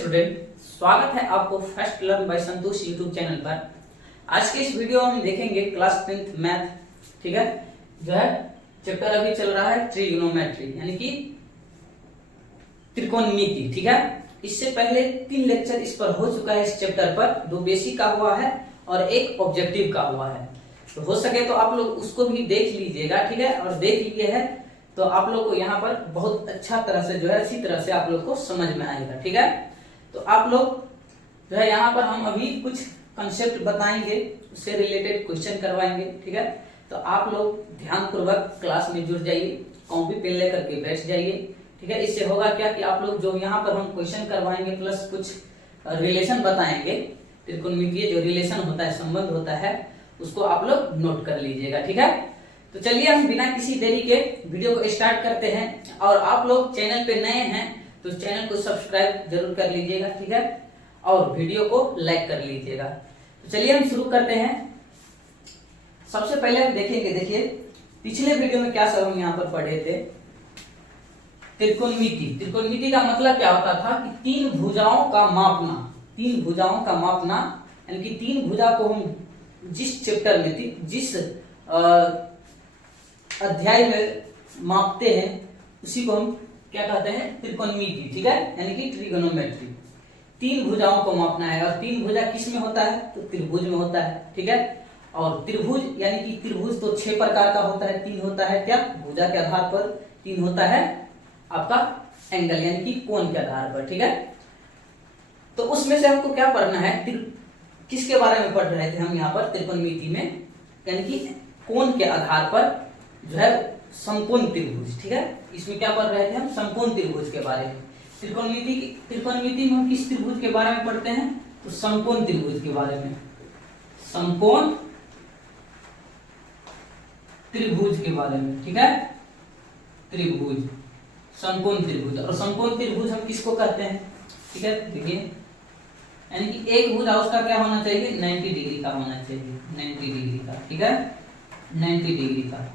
Student, स्वागत है आपको first learn by Santosh YouTube channel पर। आज के इस वीडियो में हम देखेंगे क्लास 10th मैथ। ठीक है, जो है चैप्टर अभी चल रहा है ट्रिग्नोमेट्री यानी कि त्रिकोणमिति। ठीक है, इससे पहले 3 लेक्चर इस पर हो चुका है। इस चैप्टर पर 2 बेसिक का हुआ है और 1 ऑब्जेक्टिव का हुआ है, तो हो सके तो आप लोग उसको भी देख लीजिएगा। ठीक है, और देख लिए है तो आप लोग को यहाँ पर बहुत अच्छा तरह से जो है अच्छी तरह से आप लोग को समझ में आएगा। ठीक है, तो आप लोग जो है यहाँ पर हम अभी कुछ कंसेप्ट बताएंगे, उससे रिलेटेड क्वेश्चन करवाएंगे। ठीक है, तो आप लोग ध्यानपूर्वक क्लास में जुड़ जाइए, कॉपी पेन लेकर के बैठ जाइए। ठीक है, इससे होगा क्या कि आप लोग जो यहाँ पर हम क्वेश्चन करवाएंगे प्लस कुछ रिलेशन बताएंगे, त्रिकोणमितीय जो रिलेशन होता है, संबंध होता है, उसको आप लोग नोट कर लीजिएगा। ठीक है, तो चलिए हम बिना किसी देरी के वीडियो को स्टार्ट करते हैं। और आप लोग चैनल पे नए हैं तो चैनल को सब्सक्राइब जरूर कर लीजिएगा। ठीक है, और वीडियो को लाइक कर लीजिएगा। तो चलिए हम शुरू करते हैं। सबसे पहले हम देखेंगे, देखिए पिछले वीडियो में क्या सब हम यहाँ पर पढ़े थे। त्रिकोणमिति, त्रिकोणमिति का मतलब क्या होता था कि 3 भुजाओं का मापना, 3 भुजाओं का मापना, यानी कि 3 भुजा को हम जिस चैप्टर में थी, जिस अध्याय में मापते हैं उसी को हम क्या कहते हैं, त्रिकोणमिति। ठीक है, यानी कि ट्रिगोनोमेट्री। 3 भुजाओं को मापना है, और 3 भुजा किस में होता है तो त्रिभुज में होता है। ठीक है, और त्रिभुज यानी कि त्रिभुज तो 6 प्रकार का होता है। 3 होता है क्या, भुजा के आधार पर, 3 होता है आपका एंगल यानी कि कोण के आधार पर। ठीक है, तो उसमें से हमको क्या पढ़ना है, किसके बारे में पढ़ रहे थे हम यहाँ पर त्रिकोणमिति में, यानी कि कोण के आधार पर जो है समकोण त्रिभुज। ठीक है, इसमें क्या पढ़ रहे थे हम, समकोण त्रिभुज के बारे में। त्रिकोणमिति में हम किस त्रिभुज के बारे में पढ़ते हैं तो समकोण त्रिभुज के बारे में, समकोण त्रिभुज के बारे में। ठीक है, त्रिभुज, समकोण त्रिभुज। और समकोण त्रिभुज हम किसको कहते हैं, ठीक है, देखिए यानी कि एक भुजा उसका क्या होना चाहिए, 90 डिग्री का होना चाहिए, 90 डिग्री का। ठीक है, 90 डिग्री का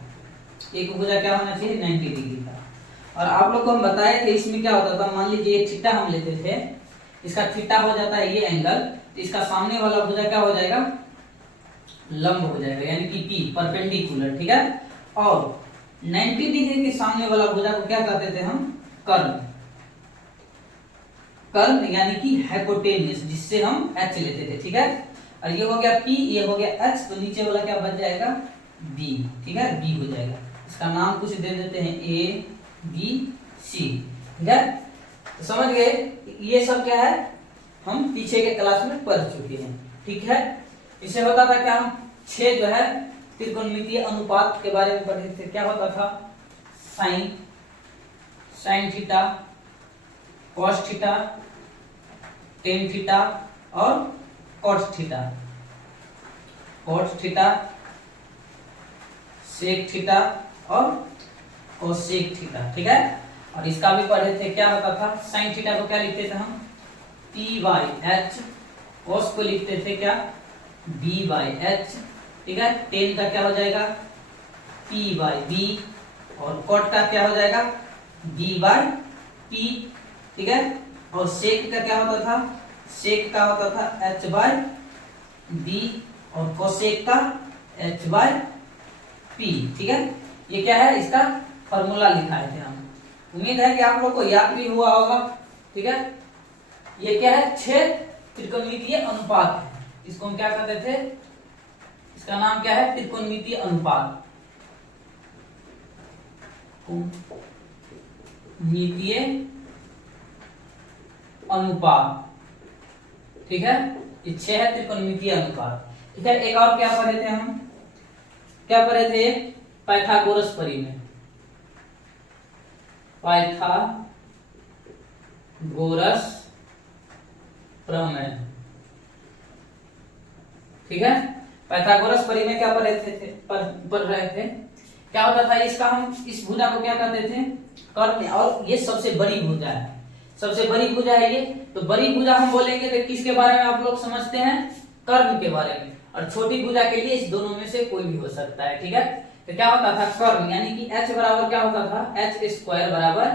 एक भुजा क्या होना चाहिए, 90 डिग्री का। और आप लोग को हम बताए थे इसमें क्या होता था, मान लीजिए थीटा हम लेते थे, इसका थीटा हो जाता है ये एंगल, तो इसका सामने वाला भुजा क्या हो जाएगा, लंब हो जाएगा, यानी कि पी, परपेंडिकुलर। ठीक है, और 90 डिग्री के सामने वाला भुजा को क्या कहते थे हम, कर्ण, कर्ण यानी कि हाइपोटेन्यूज, जिससे हम एच लेते थे। ठीक है, और ये हो गया पी, ये हो गया एच, तो नीचे वाला क्या बन जाएगा, बी। ठीक है, बी हो जाएगा। इसका नाम कुछ दे देते हैं, ए बी सी। ठीक है, तो समझ गए, ये सब क्या है हम पीछे के क्लास में पढ़ चुके हैं। ठीक है, इसे होता था क्या, हम 6 जो है त्रिकोणमितीय अनुपात के बारे में पढ़े थे। क्या होता था, sine, sine theta, cos theta, tan theta और cot theta, cot theta, sec theta और कोसेक थीटा। ठीक है, और इसका भी पढ़े थे, क्या होता था, साइन थीटा को क्या लिखते थे हम, पी बाई एच, कोस को लिखते थे क्या, बी बाई एच। ठीक है, टेन का क्या हो जाएगा, पी बाई बी, और कॉट का क्या हो जाएगा, बी बाई पी। ठीक है, और सेक का क्या होता था, सेक का होता था एच बाई बी, और कोसेक का एच बाई पी। ठीक है, ये क्या है, इसका फॉर्मूला लिखाए थे हम, उम्मीद है कि आप लोग को याद भी हुआ होगा। ठीक है, ये क्या है, 6 त्रिकोणमितीय अनुपात है, इसको हम क्या कहते थे, इसका नाम क्या है, त्रिकोणमितीय अनुपात, मितीय अनुपात। ठीक है, ये 6 है त्रिकोणमितीय अनुपात। ठीक है, एक और क्या पढ़े थे हम, क्या पढ़े थे, पाइथागोरस परिमेय, पाइथागोरस प्रमेय। ठीक है, पाइथागोरस परिमेय क्या पढ़ रहे थे, क्या होता था, इसका हम इस भुजा को क्या कहते थे, कर्ण, और ये सबसे बड़ी भुजा है, सबसे बड़ी भुजा है ये। तो बड़ी भुजा हम बोलेंगे तो किसके बारे में आप लोग समझते हैं, कर्ण के बारे में, और छोटी भुजा के लिए इस दोनों में से कोई भी हो सकता है। ठीक है, तो क्या होता था, कर्ण यानी कि h बराबर क्या होता था, h स्क्वायर बराबर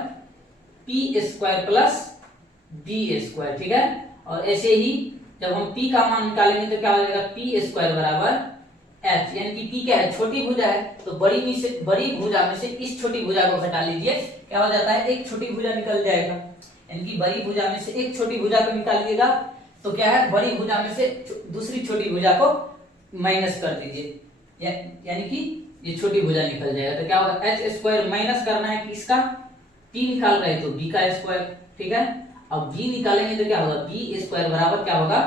p square plus b square, ठीक है। और ऐसे ही जब हम p का मान निकालेंगे तो क्या हो जाएगा, पी स्क्वायर बराबर h, यानी कि p क्या है, छोटी भुजा है, तो बड़ी भुजा में से इस छोटी भुजा को घटा लीजिए, क्या हो जाता है, एक छोटी भुजा निकल जाएगा। यानी कि बड़ी भुजा में से एक छोटी भुजा को निकालिएगा तो क्या है, बड़ी भुजा में से दूसरी छोटी भुजा को माइनस कर दीजिए, यानी कि ये छोटी भुजा निकल जाएगा। तो क्या होगा, एच स्क्वायर माइनस करना है किसका, p निकाल रहे हैं तो b का स्क्वायर, ठीक है। अब b निकालेंगे तो क्या होगा, b स्क्वायर बराबर क्या होगा,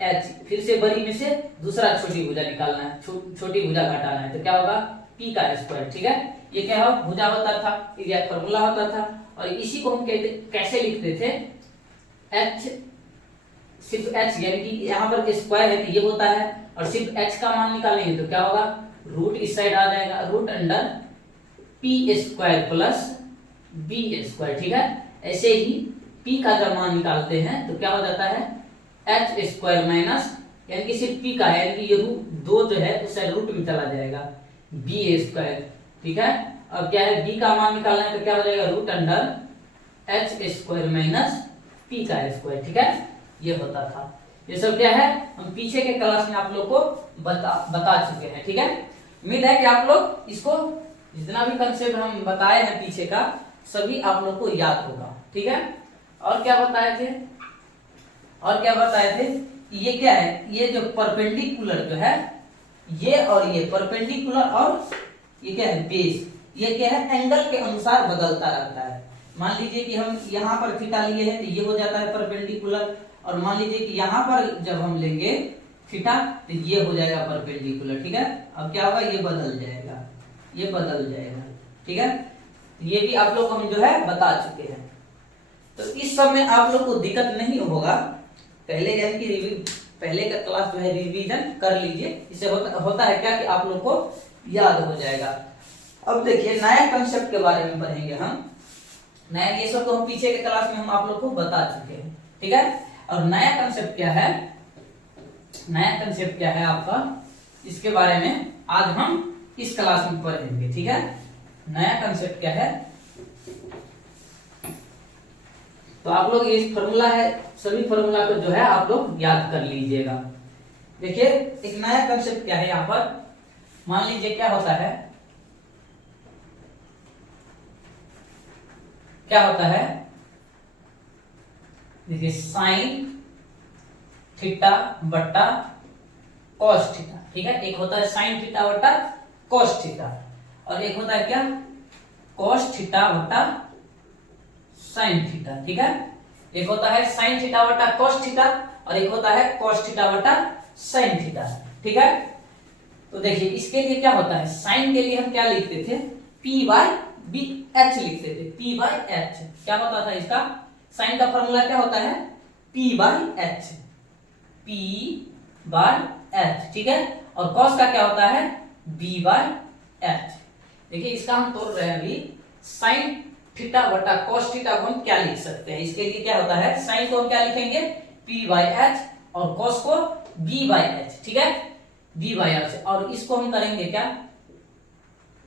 h, फिर से बड़ी में से दूसरा छोटी भुजा निकालना है, छोटी भुजा घटाना है, तो क्या होगा, p का स्क्वायर, ठीक है। ये क्या हो, भुजा होता था, या फॉर्मूला होता था, और इसी को हम कैसे लिखते थे, h, सिर्फ h, यानी कि यहाँ पर स्क्वायर है तो ये होता है, और सिर्फ h का मान निकालेंगे तो क्या होगा, रूट इस साइड आ जाएगा, root under p square plus b square, ठीक है। ऐसे ही p का जब मान निकालते हैं तो क्या हो जाता है, h स्क्वायर माइनस, यानी कि सिर्फ p का है, यानी कि ये रूट दो जो है उस साइड रूट में चला जाएगा, b स्क्वायर, ठीक है। अब क्या है, b का मान निकालना है तो क्या हो जाएगा, root under h square minus p का स्क्वायर, ठीक है। ये होता था, ये सब क्या है, हम पीछे के क्लास में आप लोग को बता चुके हैं, ठीक है। उम्मीद है कि आप लोग इसको, जितना भी कंसेप्ट हम बताए हैं पीछे का, सभी आप लोग को याद होगा, ठीक है। और क्या बताए थे, ये क्या है, ये जो परपेंडिकुलर जो है, ये और ये परपेंडिकुलर, और ये क्या है, बेस, ये क्या है, एंगल के अनुसार बदलता रहता है। मान लीजिए कि हम यहाँ पर थीटा लिए हैं तो ये हो जाता है परपेंडिकुलर, और मान लीजिए कि यहाँ पर जब हम लेंगे थीटा तो ये हो जाएगा परपेंडिकुलर, ठीक है। अब क्या होगा, ये बदल जाएगा, ठीक है। ये भी आप लोग को हम जो है बता चुके हैं, तो इस सब में आप लोग को दिक्कत नहीं होगा। पहले यानी कि पहले का क्लास जो है रिवीजन कर लीजिए, इससे होता है क्या कि आप लोग को याद हो जाएगा। अब देखिए नया कंसेप्ट के बारे में पढ़ेंगे हम, नया, ये सब तो हम पीछे के क्लास में हम आप लोग को बता चुके हैं, ठीक है। और नया कंसेप्ट क्या है, आपका, इसके बारे में आज हम इस क्लास में पढ़ेंगे, ठीक है। नया कंसेप्ट क्या है, तो आप लोग ये फॉर्मूला है, सभी फॉर्मूला को जो है आप लोग याद कर लीजिएगा। देखिए एक नया कंसेप्ट क्या है, यहाँ पर मान लीजिए क्या होता है, देखिए साइन थीटा बट्टा कॉस थीटा, ठीक है। एक होता है साइन थीटा बट्टा कॉस थीटा, और एक होता है क्या, कॉस थीटा बट्टा साइन थीटा, ठीक है। एक होता है साइन थीटा बट्टा कॉस थीटा, और एक होता है कॉस थीटा बट्टा साइन थीटा, ठीक है। तो देखिए इसके लिए क्या होता है, साइन के लिए हम क्या लिखते थे, p बाय बी एच लिखते थे, p बाय एच, क्या होता था इसका, साइन का फॉर्मूला क्या होता है, p बाय एच, ठीक है। और कॉस का क्या होता है, b बाय एच। देखिए इसका हम तोड़ रहे हैं अभी, साइन थीटा बटा कॉस थीटा को हम क्या लिख सकते हैं, इसके लिए क्या होता है, साइन को हम क्या लिखेंगे, p बाय एच, और कॉस को b बाय एच, ठीक है, b बाय एच। और इसको हम करेंगे क्या,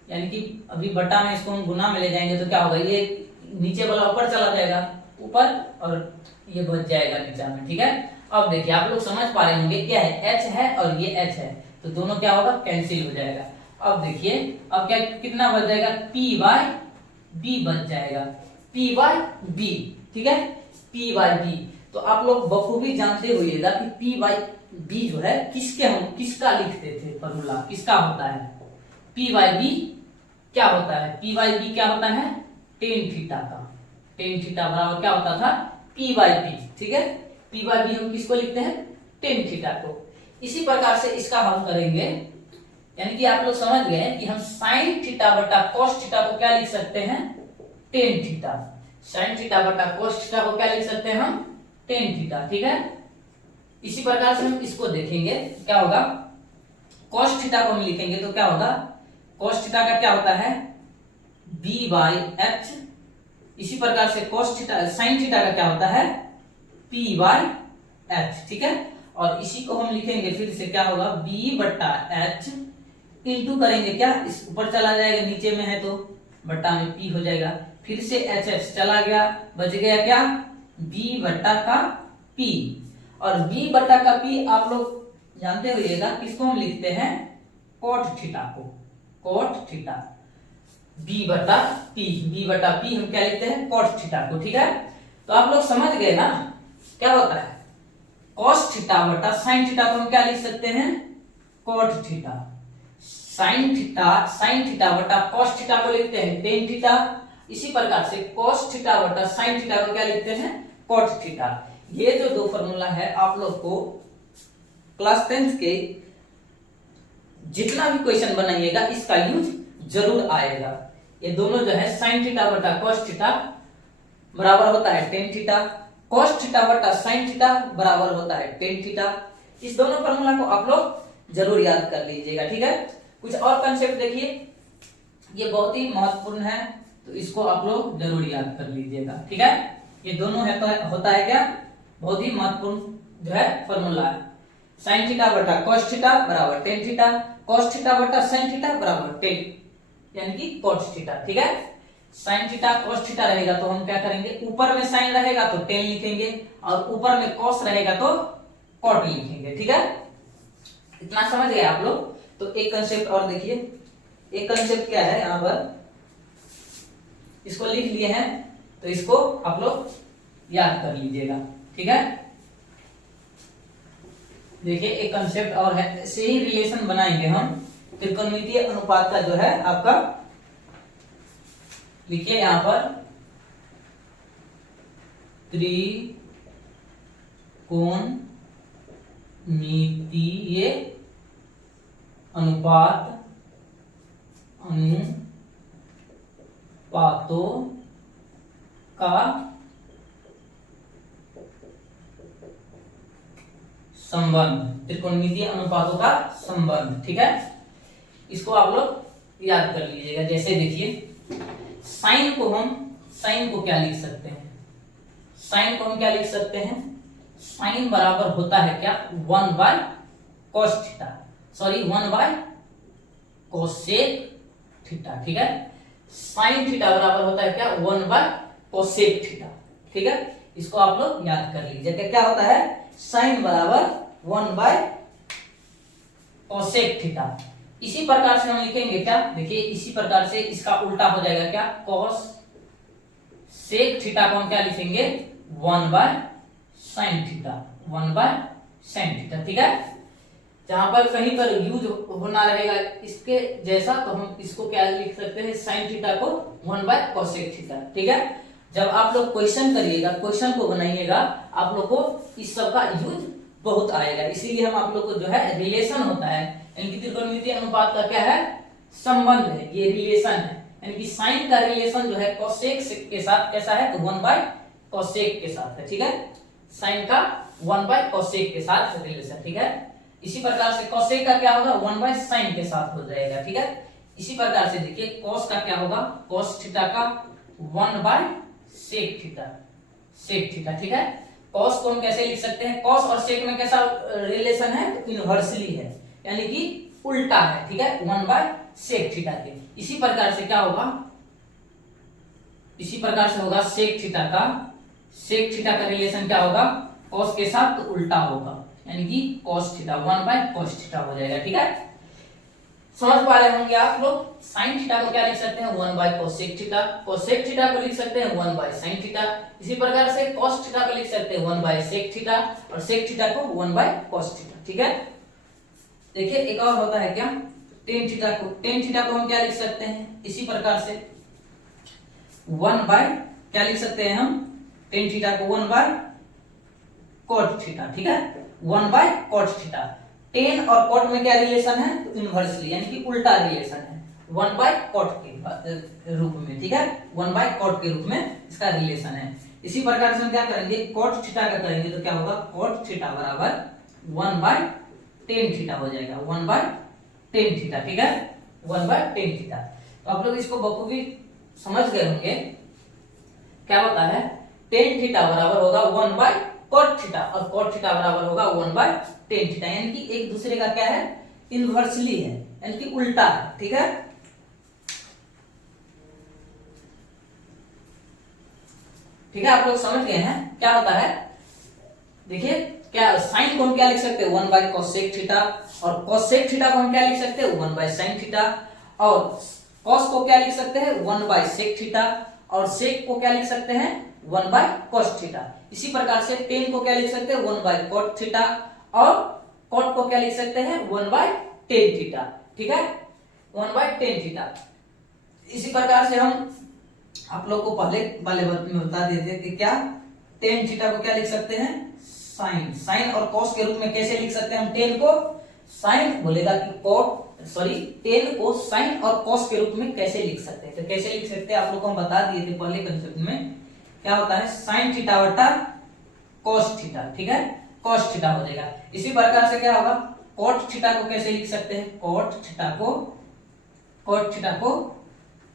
यानी कि अभी बटा में इसको हम गुना में ले जाएंगे तो क्या होगा, ये नीचे वाला ऊपर चला जाएगा, ऊपर, और ये बच जाएगा नीचे में, ठीक है। अब देखिए आप लोग समझ पा रहे होंगे, क्या है, h है और ये h है, तो दोनों क्या होगा, कैंसिल हो जाएगा। अब देखिए अब क्या कितना बच जाएगा, p बाय b बच जाएगा, p बाय b, ठीक है, p बाय b। तो आप लोग बखूबी जानते होइएगा कि p बाय b जो है किसका लिखते थे, फॉर्मूला किसका होता है, p बाय b क्या होता है, p बाय b क्या होता है, टेन थीटा का, टेन थीटा बराबर क्या होता था, p बाय b, ठीक है। p बाय b हम किसको लिखते हैं, टेन थीटा को। इसी प्रकार से इसका हम करेंगे, यानी कि आप लोग समझ गए कि हम साइन थीटा बटा कॉस थीटा को क्या लिख सकते हैं, टेन थीटा, साइन थीटा बटा कॉस थीटा को क्या लिख सकते हैं हम, टेन थीटा, ठीक है। इसी प्रकार से हम इसको देखेंगे क्या होगा, कॉस थीटा को हम लिखेंगे तो क्या होगा, कॉस थीटा का क्या होता है, b बाय एच। इसी प्रकार से कॉस थीटा, साइन थीटा का क्या होता है, p बाय एच, ठीक है। और इसी को हम लिखेंगे फिर से क्या होगा, b बट्टा एच इंटू करेंगे क्या, इस ऊपर चला जाएगा, नीचे में है तो बट्टा में p हो जाएगा, फिर से एच एच चला गया, बच गया क्या, बी बटा का पी, और बी बटा का पी आप लोग जानते होइएगा किसको हम लिखते हैं, कॉट थीटा को, कॉट थीटा, बी बटा पी, बी बटा पी हम क्या लिखते हैं, कॉट थीटा को। ठीक है, तो आप लोग समझ गए ना क्या होता है, कॉस थीटा बटा साइन थीटा को हम क्या लिख सकते हैं, कॉट थीटा, साइन थीटा बटा कॉस थीटा को लिखते हैं टेन थीटा। इसी प्रकार से कॉस थीटा बटा साइन थीटा को क्या लिखते हैं, कॉट थीटा। ये जो दो फॉर्मूला है आप लोग को क्लास 10th के जितना भी क्वेश्चन बनाइएगा इसका यूज जरूर आएगा। ये दोनों जो है साइन थीटा बटा कॉस थीटा बराबर होता है टेन थीटा, कॉस थीटा बटा साइन थीटा बराबर होता है टेन थीटा। इस दोनों फॉर्मूला को आप लोग जरूर याद कर लीजिएगा। ठीक है, कुछ और कंसेप्ट देखिए, ये बहुत ही महत्वपूर्ण है, तो इसको आप लोग जरूर याद कर लीजिएगा। ठीक है, ये दोनों है तो होता है क्या, बहुत ही महत्वपूर्ण जो है फॉर्मूला है। साइन थीटा बटा कॉस थीटा बराबर टेन थीटा, कॉस थीटा बटा साइन थीटा बराबर टेन यानी कि कॉस थीटा। ठीक है, साइन थीटा कॉस थीटा रहेगा तो हम क्या करेंगे, ऊपर में साइन रहेगा तो टेन लिखेंगे और ऊपर में कॉस रहेगा तो कॉट लिखेंगे। ठीक है, इतना समझ गए आप लोग। तो एक कंसेप्ट और देखिए, एक कंसेप्ट क्या है, यहां पर इसको लिख लिए हैं तो इसको आप लोग याद कर लीजिएगा। ठीक है, देखिए एक कंसेप्ट और है, ऐसे ही रिलेशन बनाएंगे हम त्रिकोणमितीय अनुपात का जो है आपका, लिखिए यहां पर त्रिकोणमितीय अनुपातों का संबंध, त्रिकोणमितीय अनुपातों का संबंध। ठीक है, इसको आप लोग याद कर लीजिएगा। जैसे देखिए साइन को क्या लिख सकते हैं, साइन को हम क्या लिख सकते हैं, साइन बराबर होता है क्या, 1 by cos theta, sorry 1 bye cosec theta. ठीक है, साइन थीटा बराबर होता है क्या, 1 बाय कोसेक थीटा। ठीक है, इसको आप लोग याद कर लीजिए। क्या होता है, साइन बराबर 1 बाय कोसेक थीटा। इसी प्रकार से हम लिखेंगे क्या, देखिए इसी प्रकार से इसका उल्टा हो जाएगा क्या, कॉस सेक थीटा को हम क्या लिखेंगे, 1 by sine theta, 1 by sine theta. ठीक है, जहां पर कहीं पर यूज होना रहेगा इसके जैसा तो हम इसको क्या लिख सकते हैं, साइन थीटा को 1 बाय कोसेक थीटा। ठीक है, जब आप लोग क्वेश्चन करिएगा, क्वेश्चन को बनाइएगा, आप लोग को इस सब का यूज बहुत आएगा। इसीलिए हम आप लोग को जो है रिलेशन होता है, यानी कि त्रिकोणमितीय अनुपात का क्या है, संबंध है, ये रिलेशन है। यानी कि साइन का रिलेशन जो है कोसेक के साथ कैसा है, तो 1 बाय कोसेक के साथ है। ठीक है, साइन का 1 बाय कोसेक के साथ रिलेशन। ठीक है, इसी प्रकार से कोसेक का क्या होगा, 1 बाय साइन के साथ हो जाएगा। ठीक है, इसी प्रकार से देखिए कॉस का क्या होगा, कॉस थीटा का 1 by sec theta, sec theta. ठीक है, कॉस को हम कैसे लिख सकते हैं, कॉस और सेक में कैसा रिलेशन है, तो इनवर्सली है, यानी कि उल्टा है। ठीक है, 1 बाय सेक थीटा के। इसी प्रकार से क्या होगा, इसी प्रकार से होगा सेक थीटा का, सेक थीटा का रिलेशन क्या होगा, कॉस के साथ तो उल्टा होगा, यानी कि cos theta 1 by cos theta हो जाएगा। ठीक है, समझ पा रहे होंगे आप लोग। साइन थीटा को क्या लिख सकते हैं, 1 bye cosec theta, cosec theta को लिख सकते हैं 1 बाय साइन थीटा। इसी प्रकार से कॉस थीटा को लिख सकते हैं 1 बाय सेक थीटा, और सेक थीटा को 1 बाय कॉस थीटा। ठीक है, देखिए एक और होता है क्या, टेन थीटा को, टेन थीटा को हम क्या लिख सकते हैं, इसी प्रकार से 1 बाय क्या लिख सकते हैं हम, टेन थीटा को 1 बाय कॉट थीटा। ठीक है, 1 बाय कॉट थीटा। टेन और कॉट में क्या रिलेशन है, तो इनवर्सली, यानी कि उल्टा रिलेशन है, 1 बाय कॉट के रूप में। ठीक है, 1 बाय कॉट के रूप में इसका रिलेशन है। इसी प्रकार से हम क्या करेंगे, कॉट थीटा का करेंगे तो क्या होगा, कॉट थीटा बराबर 1 बाय टेन थीटा हो जाएगा, 1 बाय टेन थीटा। ठीक है, 1 बाय टेन थीटा। तो आप लोग इसको बखूबी समझ गए होंगे। क्या होता है, टेन थीटा बराबर होगा 1 बाय कॉट थीटा, और कॉट थीटा बराबर होगा 1 बाय टेन थीटा, यानी कि एक दूसरे का क्या है, इनवर्सली है, यानी कि उल्टा है। ठीक है, ठीक है, आप लोग समझ गए हैं क्या होता है। देखिए क्या साइन को हम क्या लिख सकते हैं 1 बाय कोसेक थीटा, और कोसेक थीटा को हम क्या लिख सकते हैं 1 बाय साइन थीटा, और कॉस को क्या लिख सकते हैं 1 बाय सेक थीटा, और सेक को क्या लिख सकते हैं 1 बाय कॉस थीटा। इसी प्रकार से टेन को क्या लिख सकते हैं 1 बाय कॉट थीटा, और कॉट को क्या लिख सकते हैं 1 बाय टेन थीटा। ठीक है, 1 बाय टेन थीटा। इसी प्रकार से हम आप लोग को पहले वाले में बता देते कि क्या टेन थीटा को क्या लिख सकते हैं साइन, साइन और कॉस के रूप में कैसे लिख सकते हैं हम टेन को, साइन बोलेगा कि कॉट सॉरी टेन को साइन और कॉस के रूप में कैसे लिख सकते हैं। तो कैसे लिख सकते हैं आप लोग को हम बता दिए थे पहले कंसेप्ट में, क्या होता है साइन थीटा बटा कॉस थीटा। ठीक है, कॉस थीटा हो जाएगा। इसी प्रकार से क्या होगा कॉट थीटा को कैसे लिख सकते हैं, कॉट थीटा को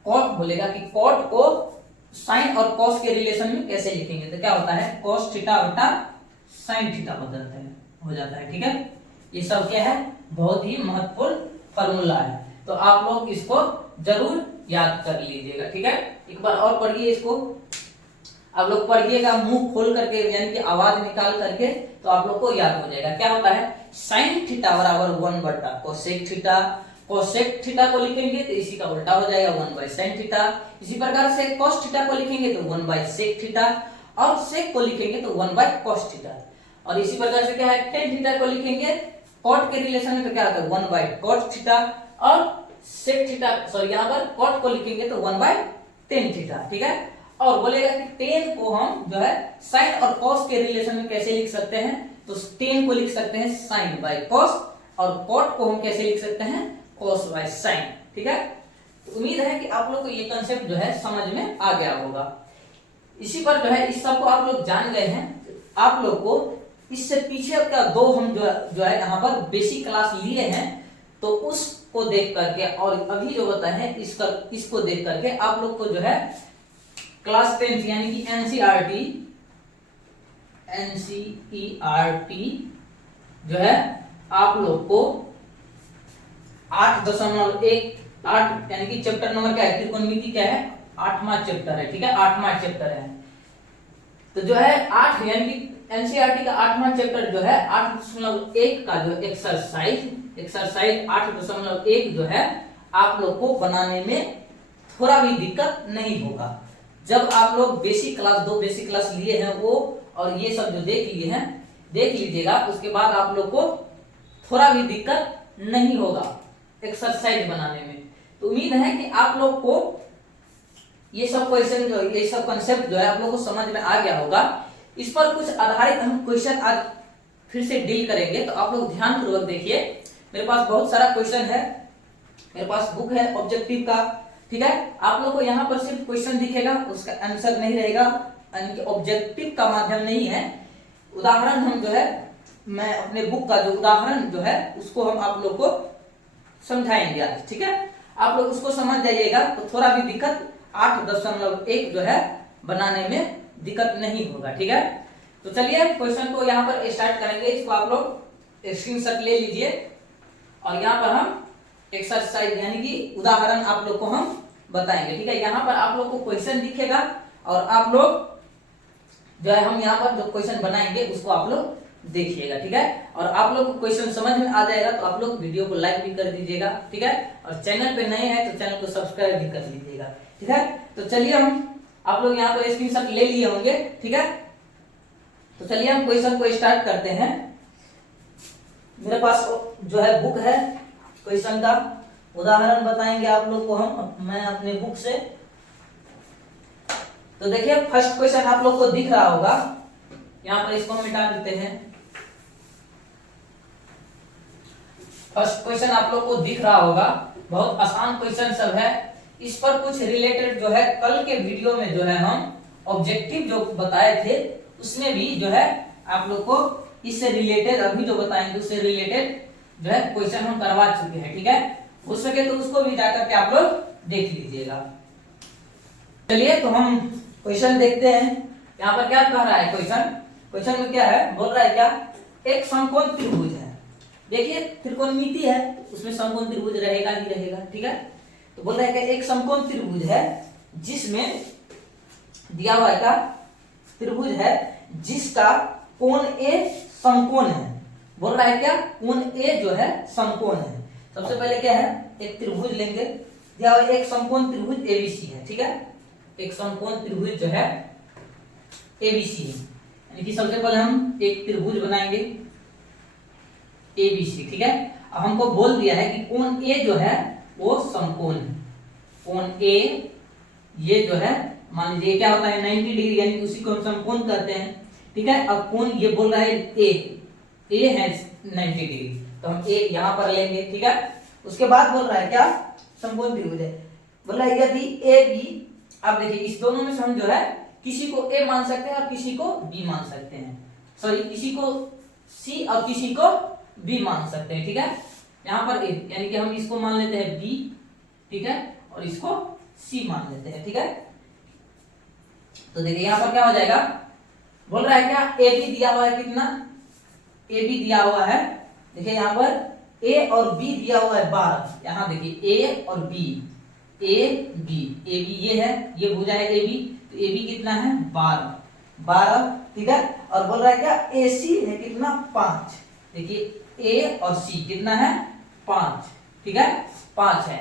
कॉट बोलेगा कि कॉट को साइन और कॉस के रिलेशन में कैसे लिखेंगे, तो क्या होता है कॉस थीटा बटा साइन थीटा हो जाता है। ठीक है, ये सब क्या है बहुत ही महत्वपूर्ण फॉर्मूला है, तो आप लोग इसको जरूर याद कर लीजिएगा। ठीक है, एक बार और पढ़िए इसको, आप लोग पढ़िएगा मुंह खोल करके यानी कि आवाज निकाल करके, तो आप लोग को याद हो जाएगा। क्या होता है साइन थीटा बराबर 1 बटा कोसेक थीटा, कोसेक थीटा को लिखेंगे तो इसी का उल्टा हो जाएगा 1 बाय साइन थीटा। इसी प्रकार से कॉस थीटा को लिखेंगे तो 1 बाय सेक थीटा, और सेक को लिखेंगे तो 1 बाय कॉस थीटा। और इसी प्रकार से क्या है टेन थीटा को लिखेंगे कॉट के रिलेशन में तो क्या होता है 1 बाय कॉट थीटा, और सेक थीटा सॉरी यहाँ पर कॉट को लिखेंगे तो 1 बाय टेन थीटा। ठीक है, और बोलेगा कि टेन को हम जो है साइन और कॉस के रिलेशन में कैसे लिख सकते हैं, तो टेन को लिख सकते हैं साइन बाय कॉस, और कॉट को हम कैसे लिख सकते हैं कॉस बाय साइन। ठीक है, तो उम्मीद है कि आप लोग को ये कंसेप्ट जो है समझ में आ गया होगा। इसी पर जो है इस सब को आप लोग जान गए हैं। आप लोग को इससे पीछे का दो हम जो है यहाँ पर बेसिक क्लास लिए हैं, तो उसको देख करके और अभी जो बताए हैं इसको देख करके आप लोग को जो है क्लास 10 यानी कि एनसीईआरटी जो है आप लोग को 8.1 यानी कि चैप्टर नंबर क्या है त्रिकोणमिति क्या है 8वां चैप्टर है। ठीक है, 8वां चैप्टर है, तो जो है 8 यानी कि एनसीईआरटी का 8वां चैप्टर जो है 8.1 का जो एक्सरसाइज 8.1 जो है आप लोग को बनाने में थोड़ा भी दिक्कत नहीं होगा। जब आप लोग बेसिक क्लास 2 बेसिक क्लास लिए हैं वो और ये सब जो देख लिए हैं देख लीजिएगा, उसके बाद आप लोग को थोड़ा भी दिक्कत नहीं होगा एक्सरसाइज बनाने में। तो उम्मीद है कि आप लोग को ये सब क्वेश्चन जो ये सब कंसेप्ट जो है आप लोग को समझ में आ गया होगा। इस पर कुछ आधारित हम क्वेश्चन आज फिर से डील करेंगे, तो आप लोग ध्यान पूर्वक देखिए। मेरे पास बहुत सारा क्वेश्चन है, मेरे पास बुक है ऑब्जेक्टिव का। ठीक है, आप लोग को यहाँ पर सिर्फ क्वेश्चन दिखेगा, उसका आंसर नहीं रहेगा, यानी कि ऑब्जेक्टिव का माध्यम नहीं है। उदाहरण हम जो है मैं अपने बुक का जो उदाहरण जो है उसको हम आप लोग को समझाएंगे आज। ठीक है, आप लोग उसको समझ जाइएगा तो थोड़ा भी दिक्कत 8.1 जो है बनाने में दिक्कत नहीं होगा। ठीक है, तो चलिए क्वेश्चन को यहाँ पर स्टार्ट करेंगे। इसको आप लोग स्क्रीनशॉट ले लीजिए और यहाँ पर हम एक्सरसाइज यानी कि उदाहरण आप लोग को हम बताएंगे। ठीक है, यहाँ पर आप लोग को क्वेश्चन दिखेगा और आप लोग जो है हम यहाँ पर जो क्वेश्चन बनाएंगे उसको आप लोग देखिएगा। ठीक है, और आप लोग को क्वेश्चन समझ में आ जाएगा तो आप लोग वीडियो को लाइक भी कर दीजिएगा। ठीक है, और चैनल पे नए हैं तो चैनल को सब्सक्राइब भी कर लीजिएगा। ठीक है, तो चलिए हम आप लोग यहाँ पर स्क्रीनशॉट ले लिए होंगे। ठीक है, तो चलिए हम क्वेश्चन को स्टार्ट करते हैं। मेरे पास जो है बुक है, क्वेश्चन का उदाहरण बताएंगे आप लोग को मैं अपने बुक से। तो देखिए फर्स्ट क्वेश्चन आप लोग को दिख रहा होगा, यहाँ पर इसको मिटा देते हैं। फर्स्ट क्वेश्चन आप लोग को दिख रहा होगा, बहुत आसान क्वेश्चन सब है। इस पर कुछ रिलेटेड जो है कल के वीडियो में जो है हम ऑब्जेक्टिव जो बताए थे उसमें भी जो है आप लोग को इससे रिलेटेड अभी जो बताएंगे उससे रिलेटेड जो है क्वेश्चन हम करवा चुके हैं। ठीक है, हो सके तो उसको भी जाकर के आप लोग देख लीजिएगा। चलिए तो हम क्वेश्चन देखते हैं। यहाँ पर क्या कह रहा है क्वेश्चन में क्या है बोल रहा है क्या, एक समकोण त्रिभुज है। देखिए त्रिकोणमिति है, उसमें समकोण त्रिभुज रहेगा ही रहेगा। ठीक है, तो बोल रहा है कि एक समकोण त्रिभुज है जिसमें दिया हुआ है क्या त्रिभुज है जिसका कोण ए समकोण है। बोल रहा है क्या, कोण ए जो है समकोण है। सबसे पहले क्या है, एक त्रिभुज लेंगे, या एक समकोण त्रिभुज एबीसी है, ठीक है। एक समकोण त्रिभुज जो है एबीसी है, यानी कि सबसे पहले हम एक त्रिभुज बनाएंगे एबीसी, ठीक है। अब हमको बोल दिया है कि कोण ए जो है वो समकोण है। कोण ए ये जो है मान लीजिए क्या होता है 90 डिग्री, यानी उसी को हम समकोण कहते हैं, ठीक है। अब कोण ये बोल रहा है ए है 90 डिग्री, तो हम ए यहां पर लेंगे, ठीक है। उसके बाद बोल रहा है क्या, समकोण त्रिभुज है, बोल रहा है यदि ए बी, अब देखिए इस दोनों में से हम जो है किसी को ए मान सकते हैं और किसी को बी मान सकते हैं, सॉरी किसी को सी और किसी को बी मान सकते हैं, ठीक है। यहाँ पर ए, यानी कि हम इसको मान लेते हैं बी, ठीक है, और इसको सी मान लेते हैं, ठीक है। तो देखिए यहाँ पर क्या हो जाएगा, बोल रहा है क्या, ए बी दिया हुआ है, कितना ए बी दिया हुआ है, देखिए यहाँ पर ए और बी दिया हुआ है 12, यहाँ देखिए ए और बी, ए बी ये है, ये भुजा है ए बी, तो ए बी कितना है 12, ठीक है। और बोल रहा है क्या, ए सी है कितना 5, देखिए ए और सी कितना है 5, ठीक है, 5 है।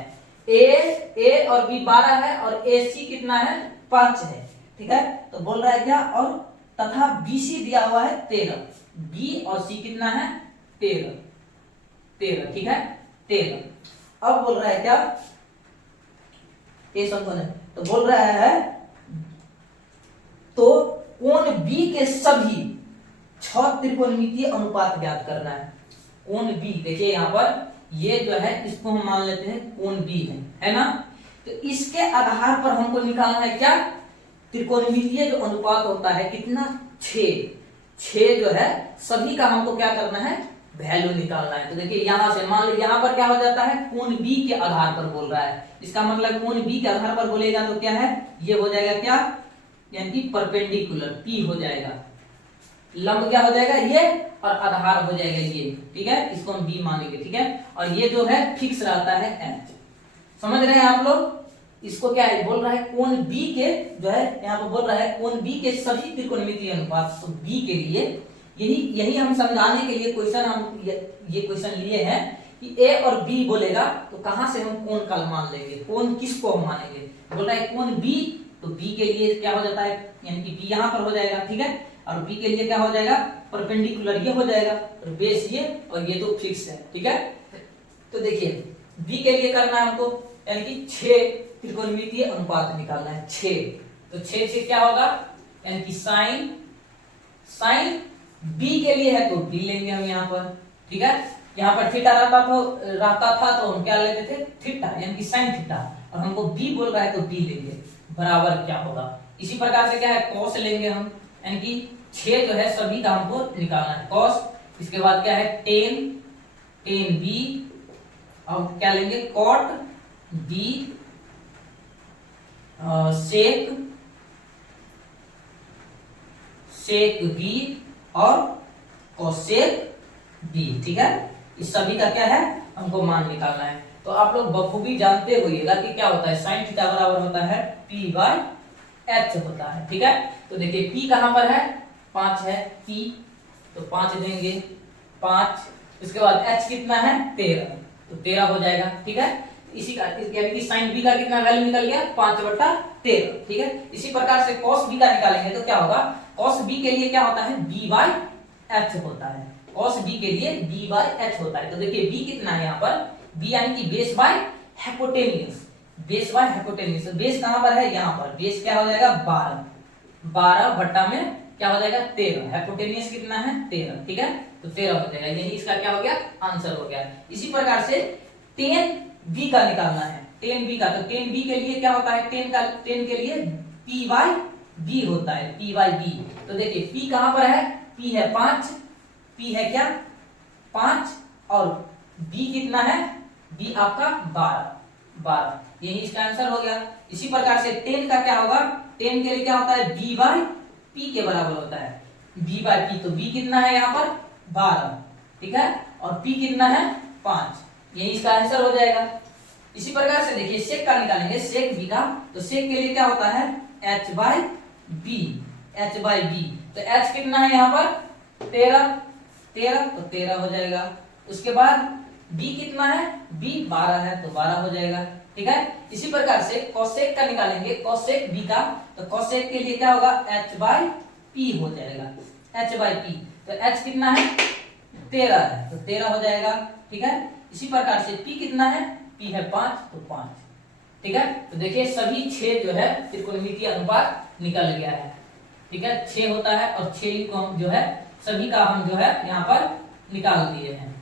ए और बी 12 है और ए सी कितना है 5 है, ठीक है। तो बोल रहा है क्या, और तथा बी सी दिया हुआ है 13, बी और सी कितना है 13, ठीक है 13। अब बोल रहा है क्या, ए समकोण है, तो बोल रहा है तो कोण बी के सभी 6 त्रिकोणमितीय अनुपात ज्ञात करना है। कोण बी, देखिए यहाँ पर ये जो है इसको हम मान लेते हैं कोण बी है ना। तो इसके आधार पर हमको निकालना है क्या, त्रिकोणमितीय जो अनुपात होता है कितना 6 जो है सभी का हमको क्या करना है, वैल्यू निकालना है। तो देखिए यहां से मान लीजिए यहाँ पर क्या हो जाता है, कोण बी के आधार पर बोल रहा है, इसका मतलब कोण बी के आधार पर बोलेगा तो क्या है, ये हो जाएगा क्या, यानी कि परपेंडिकुलर पी हो जाएगा, लंब क्या हो जाएगा ये, और आधार हो जाएगा ये, ठीक है, इसको हम बी मानेंगे, ठीक है। और ये जो है फिक्स रहता है एच, समझ रहे हैं आप लोग। इसको क्या है, बोल रहा है कोण बी के जो है, यहाँ पर बोल रहा है कोण बी के सभी त्रिकोणमितीय अनुपात, तो बी के लिए यही हम समझाने के लिए क्वेश्चन हम ये क्वेश्चन लिए हैं कि ए और बी बोलेगा तो कहां से हम कोण का मान लेंगे, कोण किसको हम मानेंगे। बोल रहा है कोण बी, तो बी के लिए क्या हो जाता है, यानी कि बी यहां पर हो जाएगा, ठीक है। और बी के लिए क्या हो जाएगा, परपेंडिकुलर ये हो जाएगा, और बेस ये, और ये तो फिक्स है, ठीक है। तो देखिए बी के लिए करना है हमको, यानी कि 6 त्रिकोणमितीय अनुपात निकालना है, 6। तो 6 से क्या होगा, यानी कि साइन बी के लिए है तो बी लेंगे हम यहाँ पर, ठीक है। यहाँ पर थीटा रहता था तो हम क्या लेते थे थीटा, यानी कि साइन थीटा, और हमको बी बोल रहा है तो बी लेंगे, बराबर क्या होगा। इसी प्रकार से क्या है, कॉस लेंगे हम, यानी कि 6 जो है सभी का हमको निकालना है कॉस। इसके बाद क्या है टेन बी, और क्या लेंगे कॉट बी, सेक बी और कोसेक बी, ठीक है। इस सभी का क्या है हमको मान निकालना है। तो आप लोग बखूबी जानते होइएगा कि क्या होता है, साइन थीटा बराबर होता है पी बाय एच होता है, ठीक है। तो देखिए पी कहां पर है, 5 है पी, तो 5 देंगे 5। इसके बाद एच कितना है 13, तो 13 हो जाएगा, ठीक है। इसी का यानी कि साइन बी का कितना वैल्यू निकल गया 5/13, ठीक है। इसी प्रकार से कॉस बी का निकालेंगे तो क्या होगा, कॉस बी के लिए क्या होता है बी बाय एच होता है, कॉस बी के लिए बी बाय एच होता है। तो देखिए बी कितना है यहाँ पर, बी यानी कि base by hypotenuse, base by hypotenuse. Base कहां पर है, यहाँ पर बेस क्या हो जाएगा 12 बट्टा में क्या हो जाएगा 13, हाइपोटेन्यूज कितना है 13, ठीक है। तो 13 हो जाएगा, यही इसका क्या हो गया आंसर हो गया। इसी प्रकार से टेन बी का निकालना है, टेन बी का, तो टेन बी के लिए क्या होता है, टेन के लिए पी बाय बी होता है, पी बाय बी। तो देखिए पी कहां पर है, पी है 5, पी है क्या 5, और बी कितना है, बी आपका 12, यही इसका आंसर हो गया। इसी प्रकार से 10 का क्या होगा, 10 के लिए क्या होता है बी बाय पी के बराबर होता है, बी बाय पी। तो बी कितना है यहाँ पर 12, ठीक है, और पी कितना है 5, यही इसका आंसर हो जाएगा। इसी प्रकार से देखिए सेक का निकालेंगे, सेक बी का, तो सेक के लिए क्या होता है h by b, h by b. तो h कितना है यहाँ पर 13 तो 13 हो जाएगा। उसके बाद b कितना है, b 12 है तो 12 हो जाएगा। ठीक है, इसी प्रकार से कोसेक का निकालेंगे, कोसेक b का, तो कोसेक के लिए क्या होगा h बाई पी हो जाएगा, h बाई पी। तो h कितना है 13 है तो 13 हो जाएगा। ठीक है, इसी प्रकार से p कितना है, p है 5 तो 5। ठीक है, तो देखिए सभी 6 जो है त्रिकोणमितीय अनुपात निकल गया है। ठीक है, 6 होता है और 6 को हम जो है सभी का हम जो है यहाँ पर निकाल दिए हैं,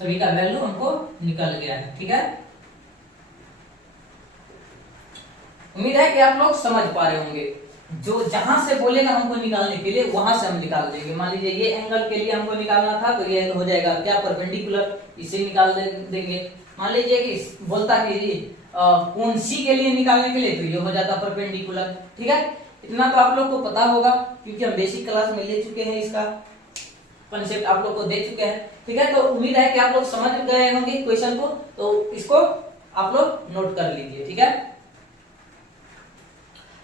सभी का वैल्यू हमको निकल गया है। ठीक है, उम्मीद है कि आप लोग समझ पा रहे होंगे। जो जहां से बोलेगा हमको निकालने के लिए वहां से हम निकाल देंगे। मान लीजिए ये एंगल के लिए हमको निकालना था तो ये हो जाएगा क्या परपेंडिकुलर, इसे निकाल देंगे। मान लीजिए कि बोलता कि कोण सी के लिए निकालने के लिए तो ये हो जाता परपेंडिकुलर। ठीक है, इतना तो आप लोग को पता होगा क्योंकि हम बेसिक क्लास में ले चुके हैं, इसका कंसेप्ट आप लोग को दे चुके हैं। ठीक है, तो उम्मीद है कि आप लोग समझ गए होंगे क्वेश्चन को, तो इसको आप लोग नोट कर लीजिए। ठीक है,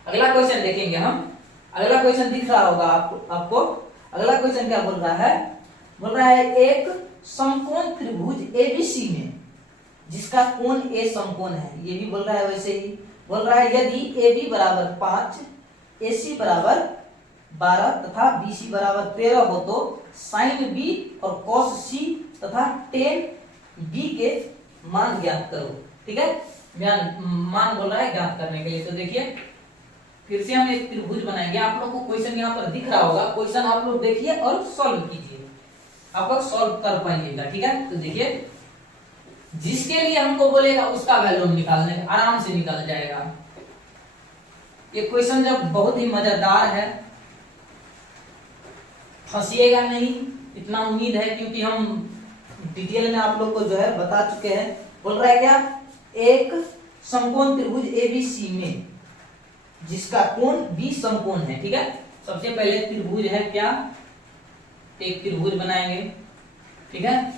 अगला क्वेश्चन देखेंगे हम। अगला क्वेश्चन दिख रहा होगा आपको। अगला क्वेश्चन क्या बोल रहा है, बोल रहा है एक समकोण त्रिभुज एबीसी में जिसका कोण ए समकोण है, ये भी बोल रहा है। वैसे ही बोल रहा है यदि AB बराबर 5, AC बराबर 12 तथा BC बराबर 13 हो तो साइन B और कॉस C तथा टेन B के मान ज्ञात करो। ठीक है, मान बोल रहा है ज्ञात करने के लिए। तो देखिए फिर से हम एक त्रिभुज बनाएंगे। आप लोग को क्वेश्चन यहाँ पर दिख रहा होगा, क्वेश्चन आप लोग देखिए और सॉल्व कीजिए, आप लोग सॉल्व कर पाइएगा। ठीक है, तो देखिए जिसके लिए हमको बोलेगा उसका वैल्यू निकालने आराम से निकल जाएगा। ये क्वेश्चन जब बहुत ही मजेदार है, फंसिएगा नहीं, इतना उम्मीद है क्योंकि हम डिटेल में आप लोग को जो है बता चुके हैं। बोल रहा है क्या, एक समकोण त्रिभुज एबीसी में जिसका कोण बी समकोण है। ठीक है, सबसे पहले त्रिभुज है क्या, एक त्रिभुज बनाएंगे। ठीक है,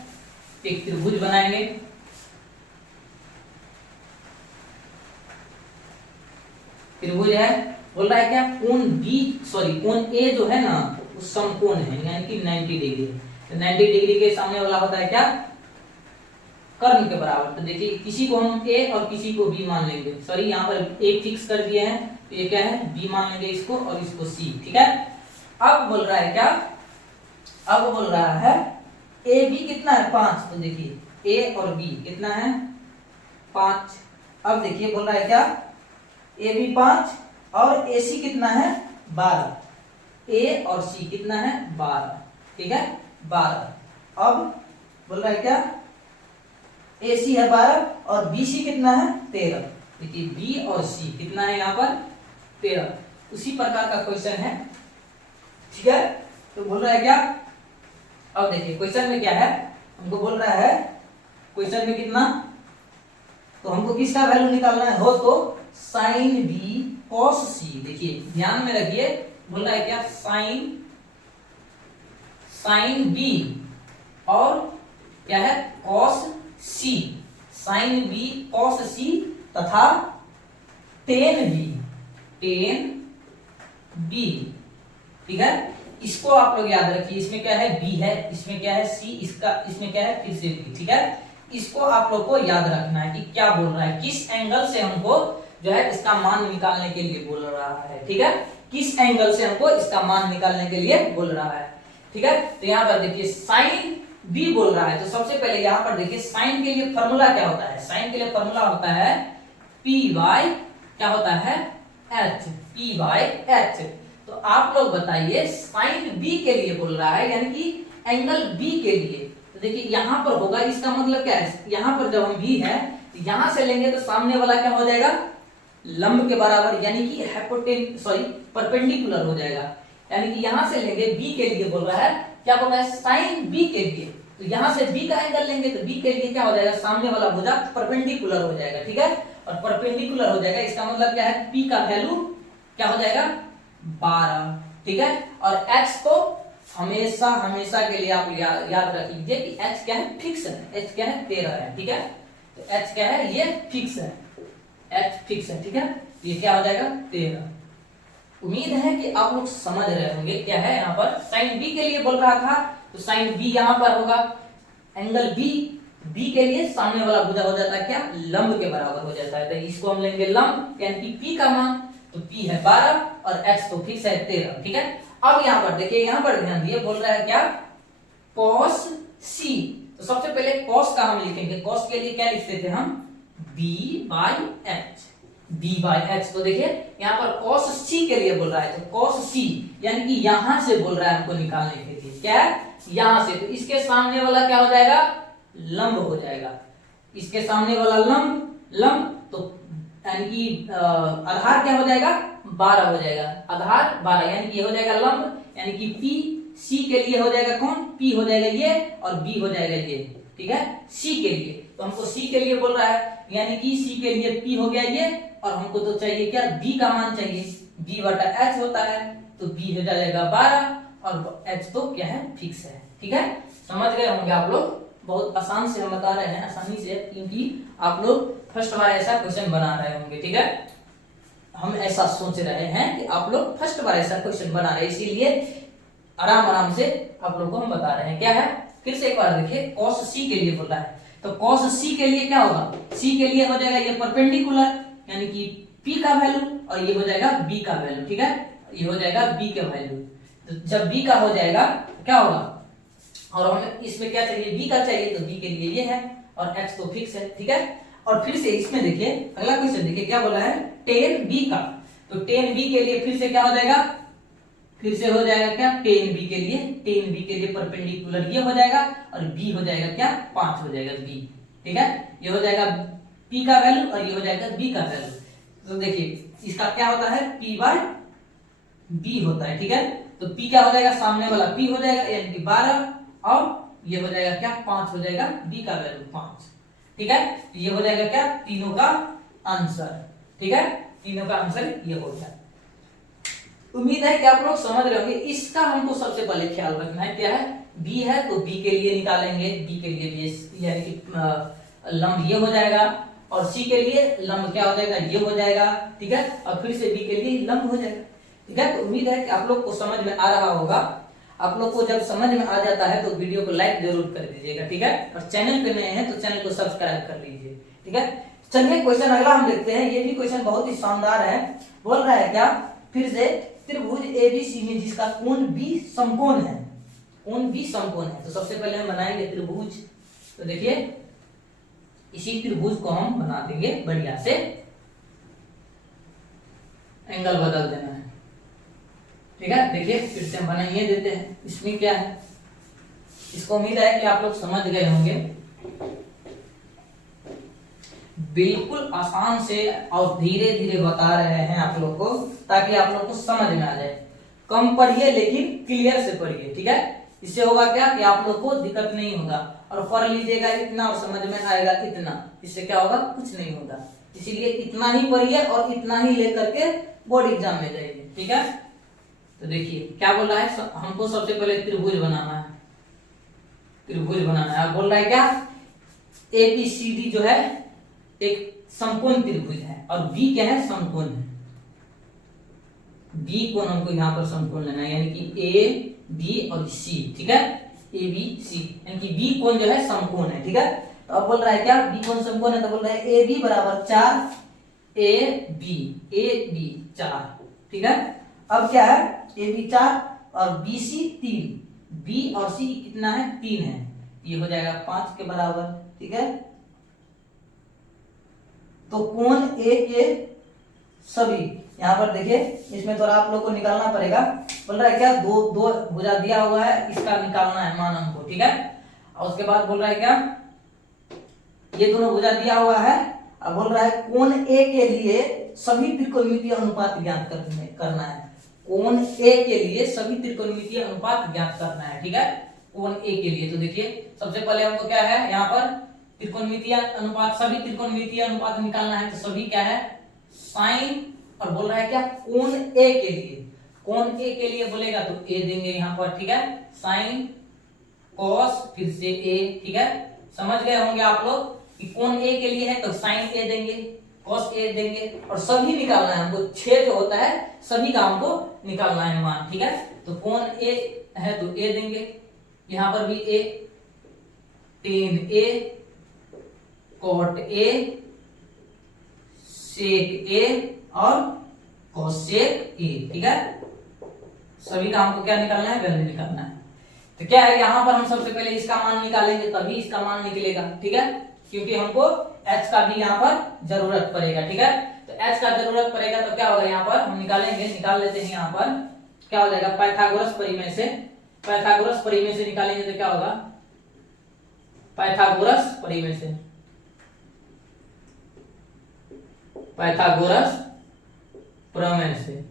एक त्रिभुज बनाएंगे। त्रिभुज है, बोल रहा है क्या कोण ए जो है ना वो समकोण है, यानी कि 90 डिग्री। तो 90 डिग्री के सामने वाला होता है क्या, कर्ण के बराबर। तो देखिए किसी को हम ए और किसी को बी मान लेंगे। सॉरी, यहाँ पर ए फिक्स कर दिए हैं तो ये क्या है बी मान लेंगे इसको और इसको सी। ठीक है, अब बोल रहा है क्या, अब बोल रहा है ए बी कितना है 5। तो देखिए ए और बी कितना है 5। अब देखिए बोल रहा है क्या, ए बी 5 और ए सी कितना है 12। ए और सी कितना है 12। ठीक है, 12। अब बोल रहा है क्या, ए सी है 12 और बी सी कितना है 13। देखिए बी और सी कितना है यहाँ पर 13। उसी प्रकार का क्वेश्चन है। ठीक है, तो बोल रहा है क्या, अब देखिए क्वेश्चन में क्या है, हमको बोल रहा है क्वेश्चन में कितना, तो हमको किसका वैल्यू निकालना है हो तो साइन बी कॉस सी। देखिए ध्यान में रखिए, बोल रहा है क्या साइन बी और क्या है कॉस सी, साइन बी कॉस सी तथा टेन बी। ठीक है, इसको आप लोग याद रखिए, इसमें क्या है बी है, इसमें क्या है सी, इसमें क्या है फिर से बी। ठीक है, इसको आप लोग को याद रखना है कि क्या बोल रहा है, किस एंगल से हमको जो है इसका मान निकालने के लिए बोल रहा है। ठीक है, किस एंगल से हमको इसका मान निकालने के लिए बोल रहा है। ठीक है, तो यहाँ पर देखिए साइन बी बोल रहा है, तो सबसे पहले यहाँ पर देखिए साइन के लिए फॉर्मूला क्या होता है, साइन के लिए फॉर्मूला होता है पी बाई क्या होता है एच, पी बाई एच। तो आप लोग बताइए साइन बी के लिए बोल रहा है यानी कि एंगल बी के लिए। तो देखिए यहाँ पर होगा, इसका मतलब क्या है, यहाँ पर जब हम बी है यहां से लेंगे तो सामने वाला क्या हो जाएगा लंब के बराबर, यानी कि परपेंडिकुलर हो जाएगा। यानी कि यहां से लेंगे बी के लिए बोल रहा है, क्या बोल रहा है साइन बी के लिए। तो यहां से बी का एंगल लेंगे तो बी के लिए क्या हो जाएगा, सामने वाला भुजा परपेंडिकुलर हो जाएगा। ठीक है, और परपेंडिकुलर हो जाएगा, इसका मतलब क्या है पी का वैल्यू क्या हो जाएगा 12। ठीक है, और एच तो हमेशा हमेशा के लिए आप याद रख लीजिए कि एच क्या है फिक्स है, एच क्या है 13 है। ठीक है, तो एच क्या है ये फिक्स है, एच फिक्स है। ठीक है, ये क्या हो जाएगा 13। उम्मीद है कि आप लोग समझ रहे होंगे क्या है यहाँ पर। साइन बी के लिए बोल रहा था तो साइन बी यहाँ पर होगा, एंगल बी, बी के लिए सामने वाला भुजा हो जाता है क्या, लंब के बराबर हो जाता है। तो इसको हम लेंगे लंब, यानी कि पी का मान, तो पी है 12 और एक्स तो फिक्स है 13, ठीक है। अब यहाँ पर देखिए, यहाँ पर ध्यान दिए, बोल रहा है क्या, cos c। तो सबसे पहले cos का हम लिखेंगे, cos के लिए क्या लिखते थे हम, b by h, b by h। तो देखिए यहाँ पर cos c के लिए बोल रहा है, तो cos c यानी कि यहां से बोल रहा है हमको निकालने के लिए, क्या यहां से। तो इसके सामने वाला क्या हो जाएगा, लंब हो जाएगा, इसके सामने वाला लंब, तो यानी कि आधार क्या हो जाएगा, 12 हो जाएगा, आधार 12, यानी कि ये हो जाएगा लंब, यानी कि पी, सी के लिए हो जाएगा कौन, पी हो जाएगा ये और बी हो जाएगा ये, ठीक है। सी के लिए तो हमको सी के लिए बोल रहा है, यानी कि सी के लिए पी हो गया ये, और हमको तो चाहिए क्या, बी का मान चाहिए, बी बटा एच होता है, तो बी हो जाएगा 12 और एच तो क्या है, फिक्स है, ठीक है। समझ गए होंगे आप लोग, बहुत आसान से हम बता रहे हैं, आसानी से, क्योंकि आप लोग फर्स्ट बार ऐसा क्वेश्चन बना रहे होंगे, ठीक है। हम ऐसा सोच रहे हैं कि आप लोग फर्स्ट बार ऐसा क्वेश्चन बना रहे हैं, इसीलिए आराम से आप लोगों को हम बता रहे हैं। क्या है, फिर से एक बार देखिए, cos c के लिए बोल रहा है, तो cos c के लिए क्या होगा, c के लिए हो जाएगा ये परपेंडिकुलर, यानी कि p का वैल्यू, और ये हो जाएगा b का वैल्यू, ठीक है, ये हो जाएगा b का वैल्यू। तो जब b का हो जाएगा क्या होगा, और हमें इसमें क्या चाहिए, b का चाहिए, तो b के लिए ये है, और h तो फिक्स है, ठीक है। और फिर से इसमें देखिए, अगला क्वेश्चन देखिए क्या बोला है, tan b का, तो tan b के लिए फिर से क्या हो जाएगा, फिर से हो जाएगा क्या, tan b के लिए परपेंडिकुलर ये हो जाएगा, और b हो जाएगा क्या, 5 हो जाएगा b, ठीक है। ये हो जाएगा p का वैल्यू और ये हो जाएगा b का वैल्यू। तो देखिए इसका क्या होता है, p बाय b होता है, ठीक है। तो p क्या हो जाएगा, सामने वाला p हो जाएगा, यानी कि 12, और ये हो जाएगा क्या, 5 हो जाएगा, b का वैल्यू 5, ठीक है। ये हो जाएगा क्या, तीनों का आंसर, ठीक है, तीनों का आंसर ये हो गया। उम्मीद है कि आप लोग समझ रहे होंगे। इसका हमको सबसे पहले ख्याल रखना है, क्या है, b है तो b के लिए निकालेंगे, b के लिए भी यानी कि लंब ये हो जाएगा, और c के लिए लंब क्या हो जाएगा, ये हो जाएगा, ठीक है, और फिर से b के लिए लंब हो जाएगा, ठीक है। तो उम्मीद है कि आप लोग को समझ में आ रहा होगा। आप लोग को जब समझ में आ जाता है तो वीडियो को लाइक जरूर कर दीजिएगा, ठीक है, और चैनल पे नए हैं तो चैनल को सब्सक्राइब कर लीजिए, ठीक है। चलिए क्वेश्चन अगला हम देखते हैं, ये भी क्वेश्चन बहुत ही शानदार है। बोल रहा है क्या, फिर से, त्रिभुज एबीसी में जिसका कोण बी समकोण है, कोण बी समकोण है, तो सबसे पहले हम बनाएंगे त्रिभुज। तो देखिए इसी त्रिभुज को हम बना देंगे बढ़िया से, एंगल बदल देना है, ठीक है। देखिए फिर से हम बनाइए देते हैं, इसमें क्या है, इसको उम्मीद है कि आप लोग समझ गए होंगे। बिल्कुल आसान से और धीरे धीरे बता रहे हैं आप लोग को, ताकि आप लोग को समझ में आ जाए। कम पढ़िए लेकिन क्लियर से पढ़िए, ठीक है। इससे होगा क्या कि आप लोग को दिक्कत नहीं होगा, और पढ़ लीजिएगा इतना और समझ में आएगा इतना, इससे क्या होगा, कुछ नहीं होगा। इसीलिए इतना ही पढ़िए और इतना ही लेकर के बोर्ड एग्जाम में जाइए, ठीक है। तो देखिए क्या बोल रहा है, हमको सबसे पहले त्रिभुज बनाना है, त्रिभुज बनाना है। बोल रहा है क्या, एबीसीडी जो है एक समकोण त्रिभुज है, और बी क्या है, समकोण है, बी कोण हमको यहाँ पर समकोण लेना है, यानी कि ए बी और सी, ठीक है, ए बी सी, यानी कि बी कोण जो है समकोण है, ठीक है। तो अब बोल रहा है क्या, बी कोण समकोण है, तो बोल रहा है ए बी बराबर 4, ए बी 4, ठीक है। अब क्या है, ए बी 4 और बी सी 3, बी और सी कितना है, 3 है, ये हो जाएगा 5 के बराबर, ठीक है। तो कोण ए के सभी, यहाँ पर देखिए इसमें थोड़ा आप लोग को निकालना पड़ेगा। बोल रहा है क्या, दो भुजा दिया हुआ है, इसका निकालना है मान हमको, ठीक है। और उसके बाद बोल रहा है क्या, ये दोनों भुजा दिया हुआ है, अब बोल रहा है कोण ए के लिए सभी त्रिकोणमितीय अनुपात ज्ञात करना है, कोण ए के लिए सभी त्रिकोणमितीय अनुपात ज्ञात करना है, ठीक है, कोण ए के लिए। तो देखिए सबसे पहले हमको क्या है, यहाँ पर त्रिकोणमितीय अनुपात, सभी त्रिकोणमितीय अनुपात निकालना है, तो सभी क्या है, साइन, और बोल रहा है क्या, कोण ए के लिए, कोण ए के लिए बोलेगा तो ए देंगे यहाँ पर, ठीक है, साइन कॉस फिर से ए, ठीक है। समझ गए होंगे आप लोग कि कोण ए के लिए है तो साइन ए देंगे, cos A देंगे और सभी निकालना है हमको, 6 जो होता है सभी का हमको निकालना है मान, ठीक है। तो कोण A है तो A देंगे, यहां पर भी A, tan A, cot A, sec A और cosec A, ठीक है। सभी का हमको क्या निकालना है, वैल्यू निकालना है। तो क्या है यहाँ पर हम सबसे पहले इसका मान निकालेंगे तभी इसका मान निकलेगा, ठीक है, क्योंकि हमको h का भी यहाँ पर जरूरत पड़ेगा, ठीक है। तो h का जरूरत पड़ेगा तो क्या होगा, यहाँ पर हम निकालेंगे, निकाल लेते हैं। यहाँ पर क्या हो जाएगा, पाइथागोरस प्रमेय से, पाइथागोरस प्रमेय से निकालेंगे तो क्या होगा, पाइथागोरस प्रमेय से, पाइथागोरस प्रमेय से,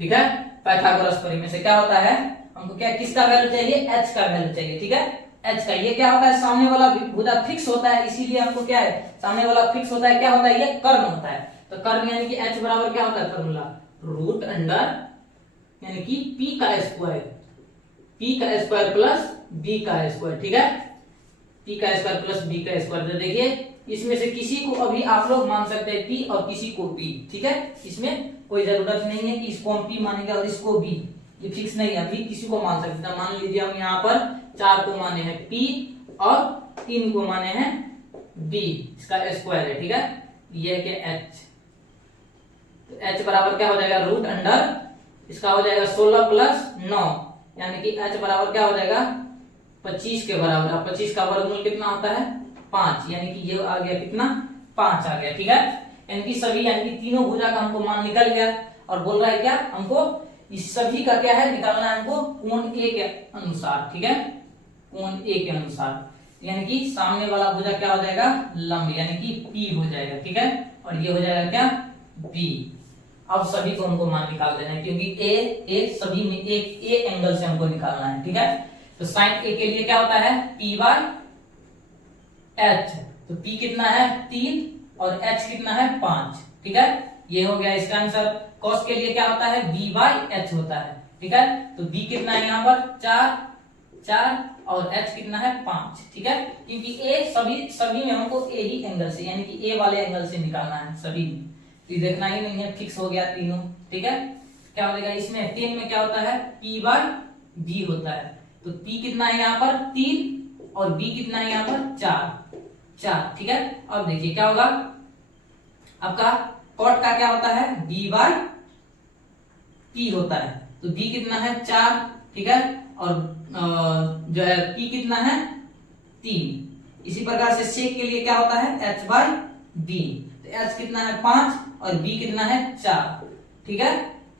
ठीक है। पाइथागोरस प्रमेय से क्या होता है, हमको क्या किसका वैल्यू चाहिए, h का वैल्यू चाहिए, ठीक है। h का ये क्या होता है, सामने वाला भुजा फिक्स होता है, इसीलिए हमको क्या है, सामने वाला फिक्स होता है, क्या होता है, ये कर्ण होता है। तो कर्ण यानी कि h बराबर क्या होता है फॉर्मूला, रूट अंडर यानी कि p का स्क्वायर, p का स्क्वायर प्लस b का स्क्वायर, ठीक है, p का स्क्वायर प्लस b का स्क्वायर। तो देखिए इसमें से किसी को अभी आप लोग मान सकते हैं p और किसी को b, ठीक है, इसमें कोई जरूरत नहीं है कि इसको हम p मानेंगे और इसको b, ये फिक्स नहीं है, अभी किसी को मान सकते हैं। मान लीजिए हम यहाँ पर 4 को माने हैं p और 3 को माने हैं b, इसका स्क्वायर है, ठीक है, ये क्या h, तो h बराबर क्या हो जाएगा, रूट अंडर इसका हो जाएगा 16 प्लस 9 यानी कि h बराबर क्या हो जाएगा 25 के बराबर। अब 25 का वर्गमूल कितना होता है 5, यानी कि ये आ गया कितना 5 आ गया, ठीक है। यानी कि सभी यानी कि तीनों भुजा का हमको मान निकल गया और बोल रहा है क्या, हमको इस सभी का क्या है निकालना है हमको कोण A के अनुसार, ठीक है, कोण A के अनुसार, यानी कि सामने वाला भुजा क्या हो जाएगा लंब यानी कि P हो जाएगा, ठीक है, और ये हो जाएगा क्या B। अब सभी को हमको मान निकाल देना है क्योंकि A सभी में एक A एंगल से हमको निकालना है, ठीक है। तो sin A के लिए क्या होता है P बाय H, तो P कितना है 3 और H कितना है 5, ठीक है, ये हो गया इसका आंसर। cos के लिए क्या होता है B बाय H होता है, ठीक है, तो B कितना है यहाँ पर 4 और H कितना है 5, ठीक है, क्योंकि A सभी में हमको A ही एंगल से यानी कि A वाले एंगल से निकालना है सभी, तो देखना ही नहीं है, फिक्स हो गया तीनों, ठीक है। क्या हो जाएगा इसमें 10 में क्या होता है P बाय B होता है, तो P कितना है यहाँ पर 3 और B कितना है यहाँ पर 4, ठीक है। अब देखिए क्या होगा आपका कॉट का क्या होता है B बाय P होता है, तो B कितना है 4, ठीक है, और जो है P कितना है 3। इसी प्रकार से सेक के लिए क्या होता है H बाय B, तो H कितना है 5 और B कितना है 4, ठीक है।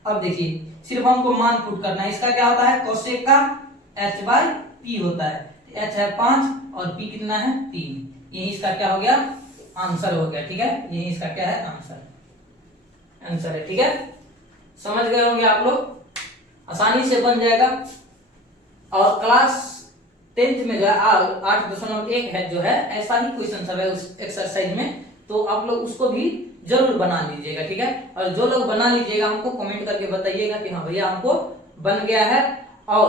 अब देखिए सिर्फ हमको मान पुट करना है, इसका क्या होता है कोसेक का H बाय P होता है, H है 5 और P कितना है 3, यही इसका क्या हो गया आंसर हो गया, ठीक है, यही इसका क्या है आंसर है, ठीक है। समझ गए होंगे आप लोग, आसानी से बन जाएगा। और क्लास 10th में जो है 8.1 है जो है ऐसा ही क्वेश्चन सब है उस एक्सरसाइज में, तो आप लोग उसको भी जरूर बना लीजिएगा, ठीक है। और जो लोग बना लीजिएगा हमको कमेंट करके बताइएगा कि हाँ भैया हमको बन गया है और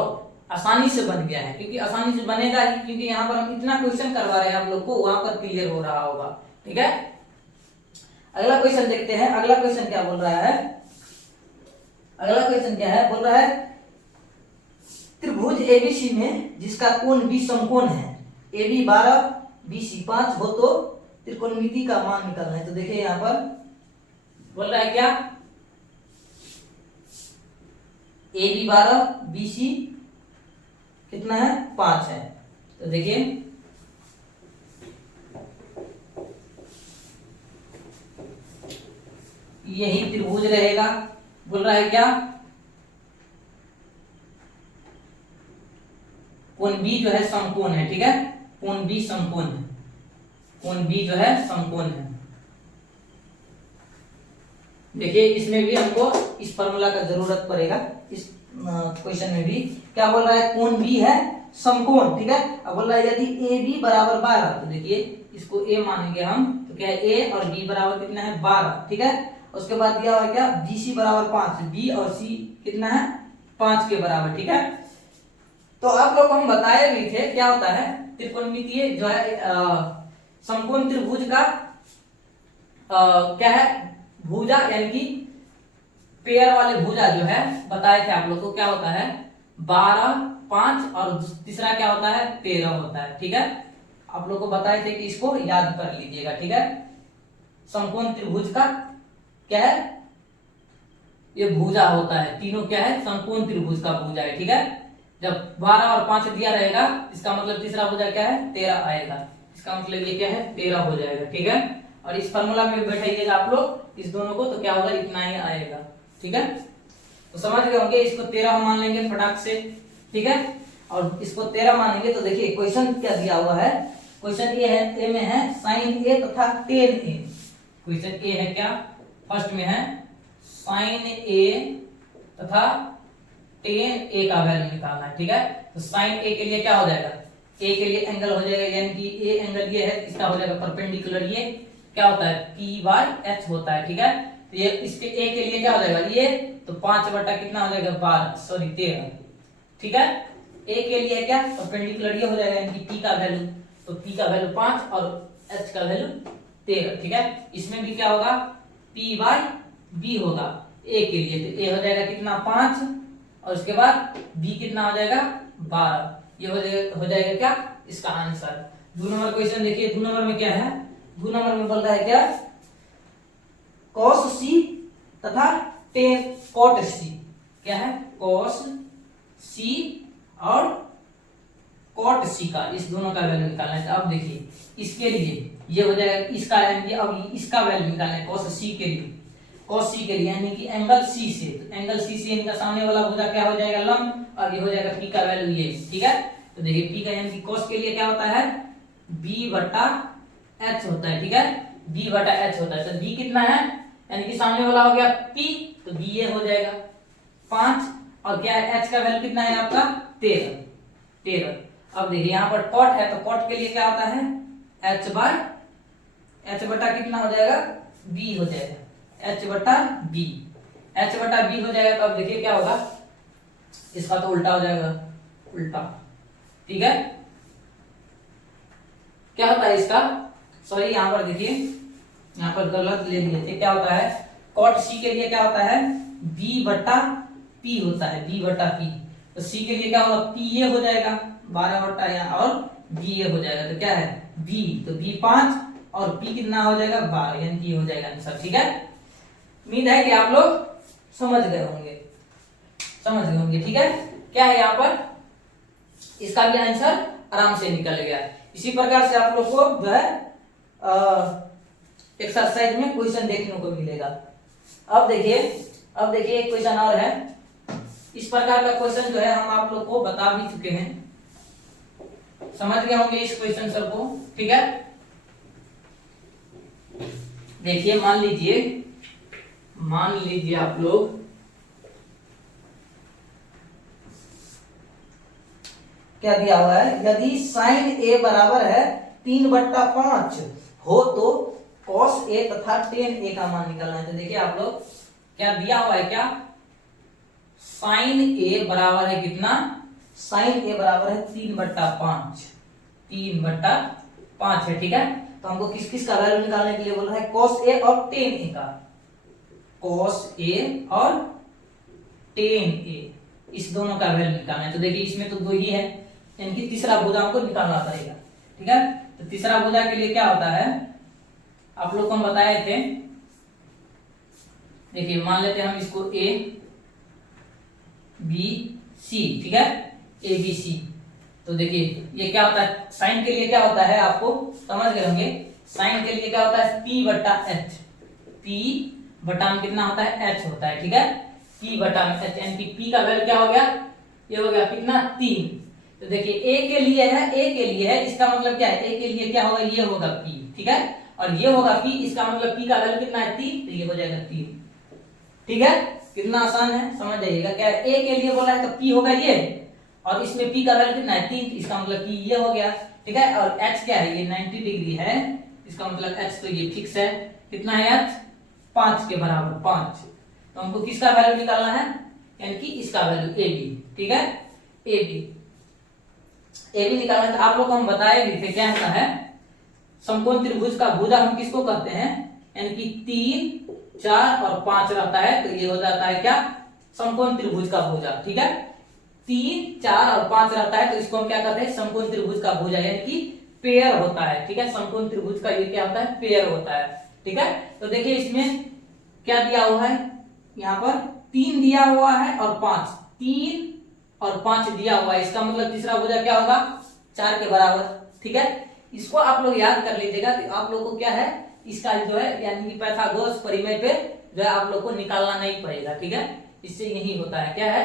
आसानी से बन गया है, क्योंकि आसानी से बनेगा ही, क्योंकि यहाँ पर हम इतना क्वेश्चन करवा रहे हैं आप लोग को, वहां पर क्लियर हो रहा होगा, ठीक है। अगला क्वेश्चन देखते हैं, अगला क्वेश्चन क्या बोल रहा है, अगला क्वेश्चन क्या है, बोल रहा है त्रिभुज एबीसी में जिसका कोण B समकोण है, AB 12 BC 5 हो तो त्रिकोणमिति का मान निकालना है। तो देखिए यहाँ पर बोल रहा है क्या AB 12 BC कितना है 5 है, तो देखिए यही त्रिभुज रहेगा। बोल रहा है क्या कोण B जो है समकोण है, ठीक है, कोण B समकोण है, कोण B जो है समकोण है। देखिए इसमें भी हमको इस फॉर्मूला का जरूरत पड़ेगा, इस क्वेश्चन में भी क्या बोल रहा है कोण B है समकोण, ठीक है। अब बोल रहा है यदि AB बराबर 12, तो देखिए इसको A मानेंगे हम, तो क्या है A और B बराबर कितना है 12, ठीक है। उसके बाद दिया हुआ क्या BC बराबर 5, B और C कितना है 5 के बराबर, ठीक है। तो आप लोग को हम बताए भी थे क्या होता है त्रिकोणमितीय जो है समकोण त्रिभुज का क्या है, भुजा यानी कि पेयर वाले भुजा जो है बताए थे आप लोग को, क्या होता है 12, 5 और तीसरा क्या होता है 13 होता है। ठीक है, आप लोग को बताए थे कि इसको याद कर लीजिएगा। ठीक है, समकोण त्रिभुज का क्या है, ये भुजा होता है, तीनों क्या है समकोण त्रिभुज का भुजा है। ठीक है, जब 12 और 5 दिया रहेगा इसका मतलब तीसरा भुजा क्या है 13 आएगा, इसका मतलब ये क्या है 13 हो जाएगा। ठीक है, और इस फार्मूला में बैठाइएगा आप लोग इस दोनों को, तो क्या होगा इतना ही आएगा। ठीक है, तो समझ गए होंगे, इसको 13 मान लेंगे फटाक से। ठीक है, और इसको 13 मानेंगे तो देखिए क्वेश्चन क्या दिया हुआ है, क्वेश्चन ये है, ए में है sin a तथा tan a। क्वेश्चन ए है क्या, फर्स्ट में है sin a तथा tan a का वैल्यू निकालना है। ठीक है, तो sin a के लिए क्या हो जाएगा, a के लिए एंगल हो जाएगा, यानी कि a एंगल ये है, इसका हो जाएगा परपेंडिकुलर, ये क्या होता है p/h होता है। ठीक है, तो ये इसके a के लिए क्या हो जाएगा ये, तो 5 बटा कितना हो जाएगा 12 सॉरी 13। ठीक है, a के लिए क्या परपेंडिकुलर ये हो जाएगा, यानी कि p का वैल्यू, तो p का वैल्यू 5 और h का वैल्यू 13। ठीक है, इसमें भी क्या होगा p/b होगा a के लिए, तो a हो जाएगा कितना 5 और उसके बाद b कितना हो जाएगा 12, ये हो जाएगा क्या इसका आंसर। 2 नंबर क्वेश्चन देखिए, 2 नंबर में क्या है, 2 नंबर में बोल रहा है क्या cos c तथा tan cot c, क्या है cos c और cot c का, इस दोनों का वैल्यू निकालना है। तो अब देखिए इसके लिए ये हो जाएगा इसका, यानी कि अब इसका वैल्यू निकालना है cos c के लिए, cos c के लिए यानी कि एंगल c से, तो एंगल c से इनका सामने वाला भुजा क्या हो जाएगा लंब, और ये हो जाएगा p का वैल्यू ये। ठीक है, तो देखिए p का यानी कि cos के लिए क्या होता है b बटा h होता है। ठीक है, b बटा h होता है, तो b कितना है, यानी कि सामने वाला हो गया p, तो b ये हो जाएगा 5 और क्या है h का वैल्यू कितना है आपका 13। अब देखिए यहाँ पर cot है, तो cot के लिए क्या होता है h बटा कितना हो जाएगा b हो जाएगा, h बटा b हो जाएगा। तो अब देखिए क्या होगा, इसका तो उल्टा हो जाएगा, उल्टा। ठीक है, क्या होता है इसका, सॉरी यहाँ पर देखिए, यहाँ पर गलत ले लिए थे, क्या होता है cot c के लिए क्या होता है b बटा p होता है, b बटा p, तो c के लिए क्या होगा p ये हो जाएगा 12 बटा यहाँ और b ये हो जाएगा, तो क्या है b, तो b 5 और p कितना हो जाएगा 12, यानी कि ये हो जाएगा आंसर। ठीक है, उम्मीद है कि आप लोग समझ गए होंगे। ठीक है, क्या है यहाँ पर, इसका भी आंसर आराम से निकल गया। इसी प्रकार से आप लोग को जो है एक्सरसाइज में क्वेश्चन देखने को मिलेगा। अब देखिए एक क्वेश्चन और है, इस प्रकार का क्वेश्चन जो है हम आप लोग को बता भी चुके हैं, समझ गए होंगे इस क्वेश्चन सर को। ठीक है, देखिए मान लीजिए आप लोग क्या दिया हुआ है, यदि sin a बराबर है 3/5 हो तो cos a तथा tan a का मान निकालना है। तो देखिए आप लोग क्या दिया हुआ है, क्या sin a बराबर है कितना, sin a बराबर है 3/5 है। ठीक है, तो हमको किस किस का वैल्यू निकालने के लिए बोल रहा है, cos a और tan a का, cos a और tan a, इस दोनों का वैल्यू निकालना है। तो देखिए इसमें तो 2 ही है, यानी कि तीसरा भुजा हमको निकालना पड़ेगा। ठीक है, तो तीसरा भुजा के लिए क्या होता है, आप लोग को हम बताए थे, देखिए मान लेते हैं हम इसको a b c। ठीक है, a b c, तो देखिए ये क्या होता है, साइन के लिए क्या होता है आपको समझ गए होंगे, साइन के लिए क्या होता है p बटा h, p बटा में कितना होता है h होता है। ठीक है, p बटा में h, यानी कि p का वैल्यू क्या हो गया, ये हो गया कितना 3। तो देखिए a के लिए है, इसका मतलब क्या है, a के लिए क्या होगा ये होगा p। ठीक है, और ये होगा p, इसका मतलब p का वैल्यू कितना है 3, तो ये हो जाएगा 3। ठीक है, कितना आसान है, समझ जाइएगा। क्या है a के लिए बोला है तो p होगा ये, और इसमें p का वैल्यू कितना है 3, इसका मतलब p ये हो गया। ठीक है, और h क्या है, ये 90 डिग्री है, इसका मतलब h तो ये फिक्स है, कितना है h 5 के बराबर 5। तो हमको किसका वैल्यू निकालना है, यानी कि इसका वैल्यू ab। ठीक है, ab निकालना है। तो आप लोग को हम बताए भी थे क्या होता है, समकोण त्रिभुज का भुजा हम किसको कहते हैं, यानी कि 3, 4 और 5 रहता है, तो ये हो जाता है क्या, समकोण त्रिभुज का भुजा। ठीक है, 3, 4 और 5 रहता है तो इसको हम क्या कहते हैं, समकोण त्रिभुज का भुजा, यानी कि पेयर होता है। ठीक है, समकोण त्रिभुज का ये क्या होता है, पेयर होता है। ठीक है, तो देखिए इसमें क्या दिया हुआ है, यहाँ पर 3 दिया हुआ है और 5, 3 और 5 दिया हुआ है, इसका मतलब तीसरा भुजा क्या होगा, 4 के बराबर। ठीक है, इसको आप लोग याद कर लीजिएगा, तो आप लोग को क्या है, इसका जो है यानी कि पाइथागोरस परिमेय पे जो है आप लोग को निकालना नहीं पड़ेगा। ठीक है, इससे यही होता है, क्या है,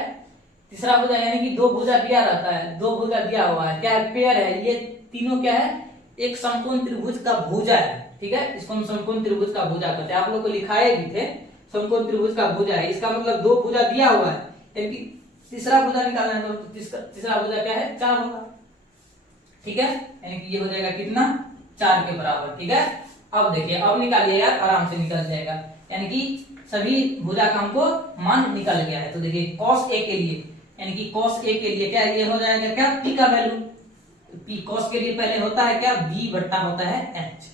तीसरा भुजा, यानी कि 2 भुजा दिया रहता है, 2 भुजा दिया हुआ है, क्या है, पेयर है, ये तीनों क्या है, एक समकोण त्रिभुज का भुजा है। ठीक है, इसको हम समकोण त्रिभुज का भुजा कहते हैं, आप लोग को लिखाए भी थे, समकोण त्रिभुज का भुजा है, इसका मतलब 2 भुजा दिया हुआ है, यानी कि तीसरा भुजा निकालना है, तो तीसरा भुजा क्या है, 4 होगा। ठीक है, यानी कि ये हो जाएगा कितना, 4 के बराबर। ठीक है, अब देखिए, अब निकालिएगा, आराम से निकल जाएगा, यानी कि सभी भुजा का हमको मान निकल गया है। तो देखिए cos a के लिए, यानी कि cos a के लिए क्या ये हो जाएगा, क्या, p का वैल्यू, p cos के लिए पहले होता है क्या, b बट्टा होता है h,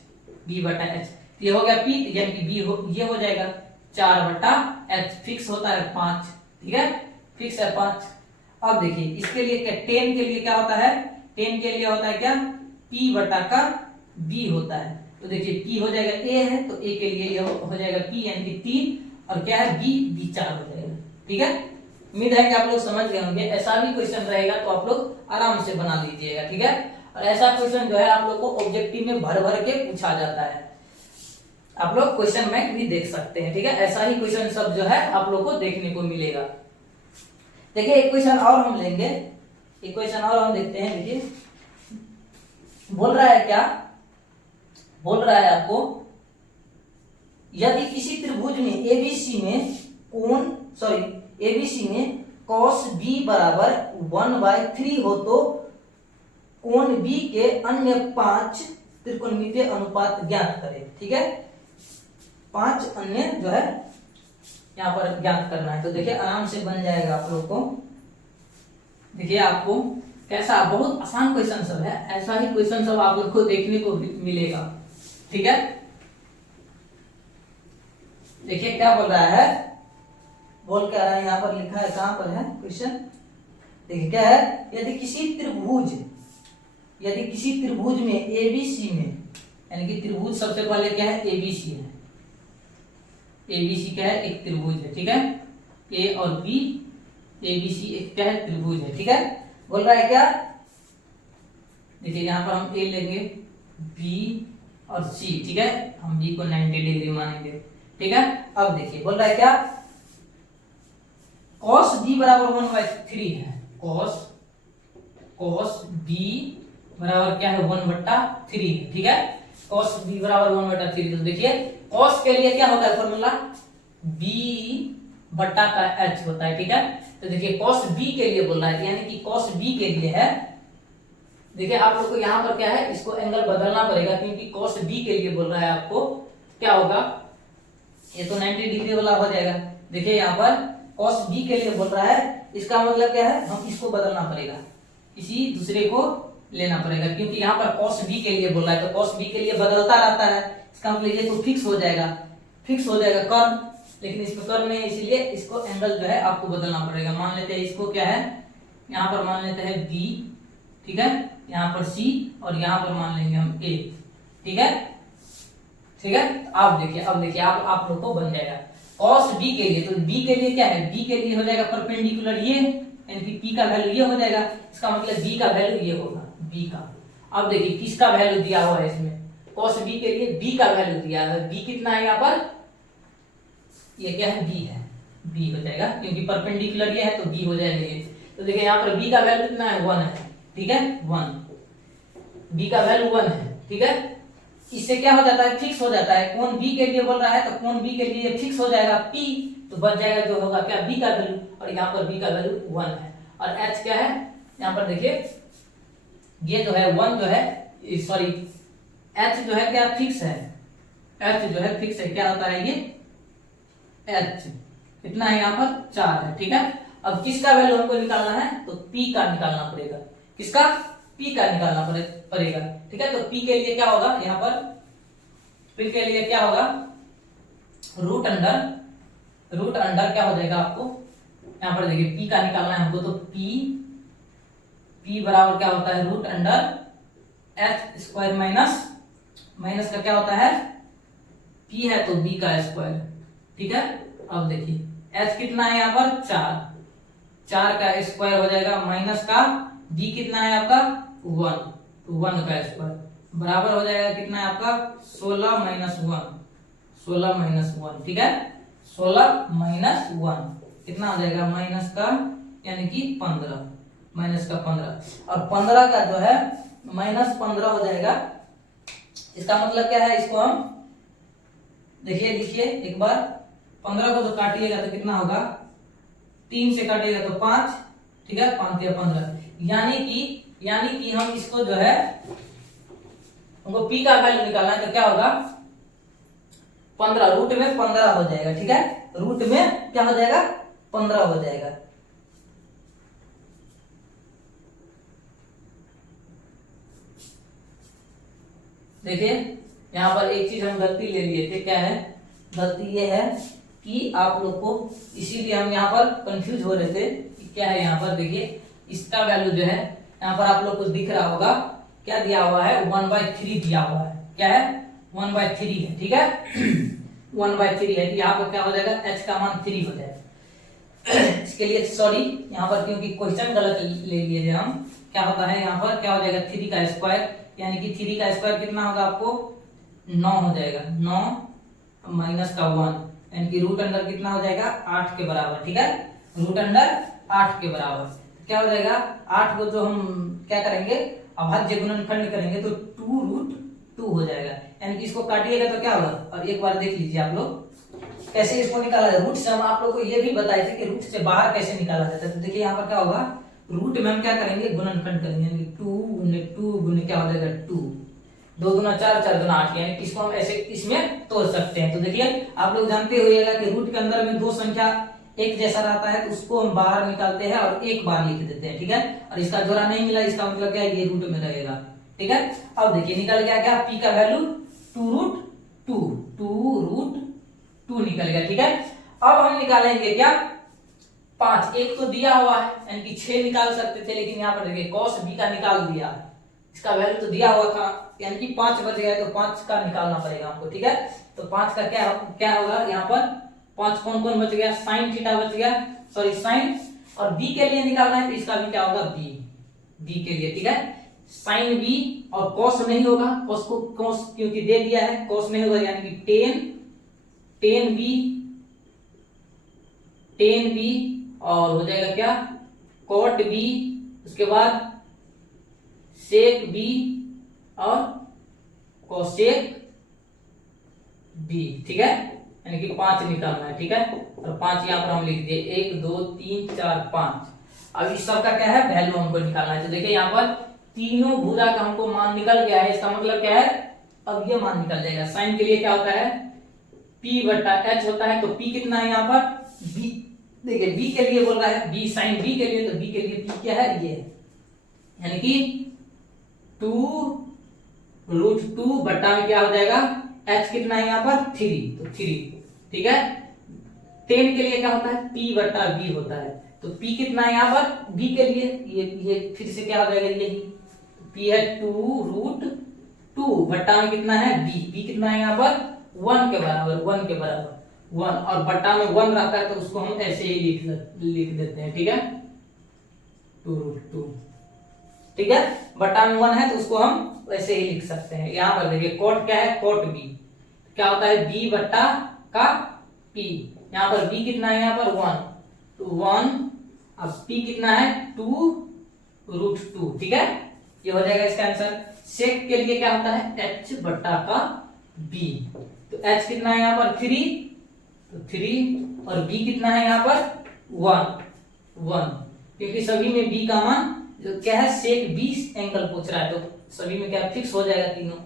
b बट्टा h, ये हो गया p, यानी कि b ये हो जाएगा 4 बट्टा h, फिक्स होता है 5। ठीक है, फिक्स है 5। अब देखिए इसके लिए क्या, 10 के लिए क्या होता है, 10 के लिए होता है क्या, p बटा का b होता है। तो देखिए p हो जाएगा a है, तो a के लिए हो जाएगा p, यानी कि 3, और क्या है b 4 हो जाएगा। ठीक है, उम्मीद है कि आप लोग समझ गए होंगे। ऐसा भी क्वेश्चन रहेगा तो आप लोग आराम से बना लीजिएगा। ठीक है, और ऐसा क्वेश्चन जो है आप लोग को ऑब्जेक्टिव में भर भर के पूछा जाता है, आप लोग क्वेश्चन बैंक भी देख सकते हैं। ठीक है, ऐसा ही क्वेश्चन सब जो है आप लोग को देखने को मिलेगा। देखिए एक क्वेश्चन और हम लेंगे, एक क्वेश्चन और हम देखते हैं। देखिए बोल रहा है क्या, बोल रहा है आपको, यदि किसी त्रिभुज में एबीसी में कोण, एबीसी में cos b बराबर 1/3 हो तो कोण b के अन्य 5 त्रिकोणमितीय अनुपात ज्ञात करें। ठीक है, 5 अन्य जो है यहाँ पर ज्ञात करना है। तो देखिए आराम से बन जाएगा आप लोग को। देखिए आपको कैसा, बहुत आसान क्वेश्चन सब है, ऐसा ही क्वेश्चन सब आप लोग को देखने को मिलेगा। ठीक है, देखिए क्या बोल रहा है, बोल क्या रहा है, यहाँ पर लिखा है, कहां पर है क्वेश्चन, देखिए क्या है, यदि किसी त्रिभुज में एबीसी में, यानी कि त्रिभुज सबसे पहले क्या है, एबीसी है, एबीसी क्या है, एक त्रिभुज है। ठीक है, ए और बी, एबीसी एक क्या है, त्रिभुज है। ठीक है, बोल रहा है क्या, देखिए यहाँ पर हम ए लेंगे, बी और सी। ठीक है, हम बी को 90 डिग्री मानेंगे। ठीक है, अब देखिए बोल रहा है क्या, cos b बराबर 1/3 है, cos b बराबर क्या है, 1/3 है। ठीक है, cos b बराबर 1/3। तो देखिए cos के लिए क्या होता है फॉर्मूला, b बट्टा का h होता है। ठीक है, तो देखिए cos b के लिए बोल रहा है, यानी कि cos b के लिए है, देखिए आप लोग को यहाँ पर क्या है, इसको एंगल बदलना पड़ेगा, क्योंकि cos b के लिए बोल रहा है आपको, क्या होगा, ये तो 90 डिग्री वाला हो जाएगा। देखिए यहाँ पर cos b के लिए बोल रहा है, इसका मतलब क्या है, हम इसको बदलना पड़ेगा, किसी दूसरे को लेना पड़ेगा, क्योंकि यहाँ पर cos b के लिए बोल रहा है, तो cos b के लिए बदलता रहता है, इसका मतलब ये तो फिक्स हो जाएगा, कर्ण, लेकिन इसमें कर्ण नहीं, इसीलिए इसको एंगल जो है आपको बदलना पड़ेगा। मान लेते हैं इसको क्या है, यहाँ पर मान लेते हैं b, ठीक है, यहाँ पर c और यहाँ पर मान लेंगे हम a। ठीक है, ठीक है, अब देखिए आप लोग को बन जाएगा cos b के लिए, तो b के लिए क्या है, b के लिए हो जाएगा परपेंडिकुलर ये, यानी कि p का वैल्यू ये हो जाएगा, इसका मतलब b का वैल्यू ये होगा, b का। अब देखिए किसका वैल्यू दिया हुआ है इसमें, cos b के लिए b का वैल्यू दिया है, b कितना है यहाँ पर, ये क्या है, b है, b हो जाएगा, क्योंकि परपेंडिकुलर ये है तो b हो जाएगा ये। तो देखिए यहाँ पर b का वैल्यू कितना है, 1 है। ठीक है, 1, b का वैल्यू 1 है। ठीक है, इससे क्या हो जाता है, फिक्स हो जाता है, कोण b के लिए बोल रहा है तो कोण b के लिए फिक्स हो जाएगा p, तो बच जाएगा जो होगा क्या, b का वैल्यू, और यहाँ पर b का वैल्यू 1 है, और h क्या है, यहाँ पर देखिए ये जो है 1 जो है, सॉरी h जो है क्या फिक्स है, h जो है फिक्स है, क्या होता है ये h कितना है, यहाँ पर 4 है। ठीक है, अब किसका वैल्यू हमको निकालना है, तो p का निकालना पड़ेगा, किसका, p का निकालना पड़ेगा। ठीक है, तो p के लिए क्या होगा, यहाँ पर p के लिए क्या होगा, रूट अंडर क्या हो जाएगा आपको यहाँ पर देखिए p का निकालना है हमको, तो p बराबर क्या होता है root under h square minus का क्या होता है p है तो b का स्क्वायर। ठीक है, अब देखिए h कितना है यहाँ पर 4 का स्क्वायर हो जाएगा माइनस का b कितना है आपका 1, तो 1 का स्क्वायर बराबर हो जाएगा कितना है आपका 16 माइनस 1। ठीक है, 16 माइनस 1 कितना हो जाएगा माइनस का यानी कि 15, माइनस का 15, और 15 का जो है माइनस 15 हो जाएगा। इसका मतलब क्या है, इसको हम देखिए लिखिए एक बार, 15 को तो काटिएगा तो कितना होगा 3 से काटिएगा तो 5। ठीक है, 5 या 15, यानी कि हम इसको जो है हमको p का वैल्यू निकालना है, तो क्या होगा 15 रूट में 15 हो जाएगा। ठीक है, रूट में क्या हो जाएगा 15 हो जाएगा। देखिए यहाँ पर एक चीज हम गलती ले लिए थे, क्या है गलती ये है कि आप लोग को, इसीलिए हम यहाँ पर कंफ्यूज हो रहे थे कि क्या है। यहाँ पर देखिए इसका वैल्यू जो है यहाँ पर आप लोग को दिख रहा होगा, क्या दिया हुआ है 1/3 दिया हुआ है। क्या है 1/3 है। ठीक है 1/3 है, यहाँ पर क्या हो जाएगा h का मान 3 हो जाएगा। इसके लिए सॉरी यहाँ पर, क्योंकि क्वेश्चन गलत ले लिए थे हम। क्या होता है यहाँ पर, क्या हो जाएगा 3 का स्क्वायर, यानी कि 3 का स्क्वायर कितना होगा आपको 9 हो जाएगा, 9 माइनस का 1, यानी कि रूट अंडर कितना हो जाएगा 8 के बराबर। ठीक है, रूट अंडर 8 के बराबर क्या हो जाएगा 8 को जो हम क्या करेंगे अभाज्य गुणनखंड करेंगे तो 2√2 हो जाएगा, यानी कि इसको काटिएगा तो क्या होगा। और एक बार देख लीजिए आप लोग कैसे इसको निकाला जाए। रूट से हम आप लोग को ये भी बताए थे कि रूट से बाहर कैसे निकाला जाता है। तो देखिए यहाँ पर क्या होगा, रूट में हम क्या करेंगे गुणनखंड करेंगे, यानी कि 2 गुने क्या हो जाएगा 2, 2 गुना 4, 4 गुना 8, यानी कि इसको हम ऐसे इसमें तोड़ सकते हैं। तो देखिए आप लोग जानते होइएगा कि रूट के अंदर में दो संख्या एक जैसा रहता है तो उसको हम बाहर निकालते हैं और एक बार लिख देते हैं। ठीक है, और इसका जोड़ा नहीं मिला, इसका मतलब क्या है ये रूट में रहेगा। ठीक है, अब देखिए निकल गया क्या p का वैल्यू 2√2 निकल गया। ठीक है, अब हम निकालेंगे क्या 5, एक तो दिया हुआ है यानी कि 6 निकाल सकते थे, लेकिन यहाँ पर देखिए cos b का निकाल दिया, इसका वैल्यू तो दिया हुआ था यानी कि 5 बच गया, तो 5 का निकालना पड़ेगा हमको। ठीक है, तो 5 का क्या होगा यहाँ पर 5 कौन कौन बच गया, साइन थीटा बच गया, सॉरी साइन, और b के लिए निकालना है तो इसका भी क्या होगा b के लिए। ठीक है, साइन b और cos नहीं होगा, cos क्योंकि दे दिया है, cos नहीं होगा, यानी कि tan b और हो जाएगा क्या cot b, उसके बाद sec b और cosec b। ठीक है, यानी कि 5 निकालना है। ठीक है, और 5 यहाँ पर हम लिख दिए 1 2 3 4 5। अब इस सब का क्या है वैल्यू हमको निकालना है। तो देखिए यहाँ पर तीनों भुजा का हमको मान निकल गया है, इसका मतलब क्या है अब ये मान निकल जाएगा। साइन के लिए क्या होता है p/h होता है, तो p कितना है यहाँ पर b, देखिए b के लिए बोल रहा है, b साइन b के लिए, तो b के लिए p क्या है ये, यानी कि 2√2 बट्टा में क्या हो जाएगा h कितना है यहाँ पर 3, तो 3। ठीक है, tan के लिए क्या होता है p/b होता है, तो p कितना है यहाँ पर b के लिए, ये फिर से क्या हो जाएगा यही p है 2√2 बट्टा में कितना है b कितना है यहाँ पर 1 के बराबर 1, और बट्टा में 1 रहता है तो उसको हम ऐसे ही लिख देते हैं। ठीक है, 2√2। ठीक है, बट्टा में 1 है तो उसको हम ऐसे ही लिख सकते हैं। यहाँ पर देखिए cot क्या है cot b क्या होता है b बट्टा का p, यहाँ पर b कितना है यहाँ पर 1, तो 1, अब p कितना है 2√2। ठीक है, ये हो जाएगा इसका आंसर। sec के लिए क्या होता है h बट्टा का b, तो h कितना है यहाँ पर 3, तो 3, और b कितना है यहाँ पर 1, क्योंकि सभी में b का मान जो क्या है sec 20 एंगल पूछ रहा है, तो सभी में क्या फिक्स हो जाएगा तीनों।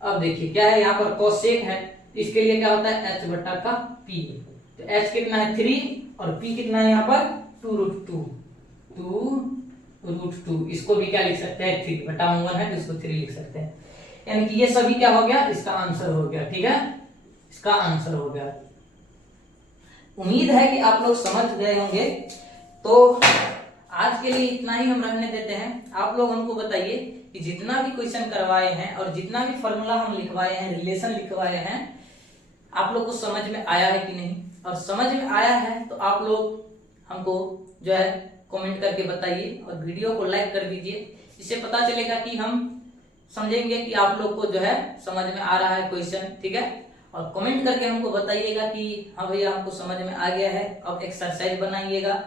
अब देखिए क्या है यहाँ पर cosec है, इसके लिए क्या होता है h बट्टा का p, तो h कितना है 3 और p कितना है यहाँ पर 2√2, इसको भी क्या लिख सकते हैं 3 बटा 1 है तो इसको 3 लिख सकते हैं, यानी कि ये सभी क्या हो गया इसका आंसर हो गया। ठीक है, इसका आंसर हो गया। उम्मीद है कि आप लोग समझ गए होंगे। तो आज के लिए इतना ही हम रहने देते हैं। आप लोग हमको बताइए कि जितना भी क्वेश्चन करवाए हैं और जितना भी फॉर्मूला हम लिखवाए हैं, रिलेशन लिखवाए हैं, आप लोग को समझ में आया है कि नहीं। और समझ में आया है तो आप लोग हमको जो है कमेंट करके बताइए और वीडियो को लाइक कर दीजिए। इससे पता चलेगा कि हम समझेंगे कि आप लोग को जो है समझ में आ रहा है क्वेश्चन, ठीक है। और कमेंट करके हमको बताइएगा कि हाँ भैया हमको समझ में आ गया है। अब एक्सरसाइज बनाइएगा,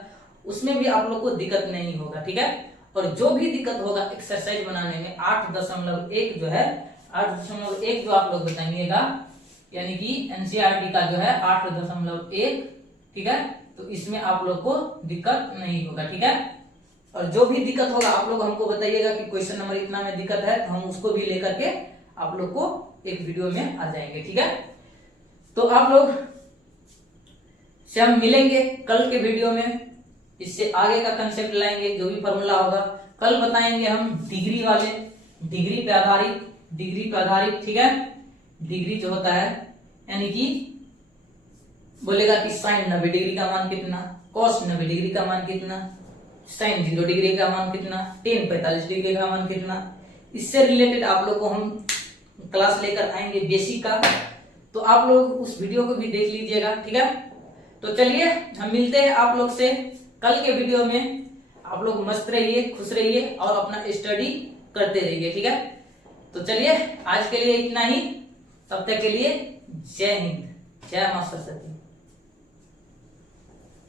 उसमें भी आप लोग को दिक्कत नहीं होगा, ठीक है। और जो भी दिक्कत होगा एक्सरसाइज बनाने में 8.1 जो है 8.1 जो आप लोग बताइएगा, यानी कि एनसीईआरटी का जो है 8.1, ठीक है। तो इसमें आप लोग को दिक्कत नहीं होगा, ठीक है। और जो भी दिक्कत होगा आप लोग हमको बताइएगा कि क्वेश्चन नंबर इतना में दिक्कत है, तो हम उसको भी लेकर के आप लोग को एक वीडियो में आ जाएंगे, ठीक है। तो आप लोग से हम मिलेंगे कल के वीडियो में। इससे आगे का कंसेप्ट लाएंगे, जो भी फॉर्मूला होगा कल बताएंगे हम डिग्री वाले, डिग्री पे आधारित, ठीक है। डिग्री जो होता है यानी कि बोलेगा कि साइन 90 डिग्री का मान कितना, कॉस 90 डिग्री का मान कितना, साइन 0 डिग्री का मान कितना, टेन 45 डिग्री का मान कितना। इससे रिलेटेड आप लोग को हम क्लास लेकर आएंगे बेसिक का। तो आप लोग उस वीडियो को भी देख लीजिएगा, ठीक है। तो चलिए हम मिलते हैं आप लोग से कल के वीडियो में। आप लोग मस्त रहिए, खुश रहिए और अपना स्टडी करते रहिए, ठीक है। तो चलिए आज के लिए इतना ही, तब तक के लिए जय हिंद, जय मां सरस्वती।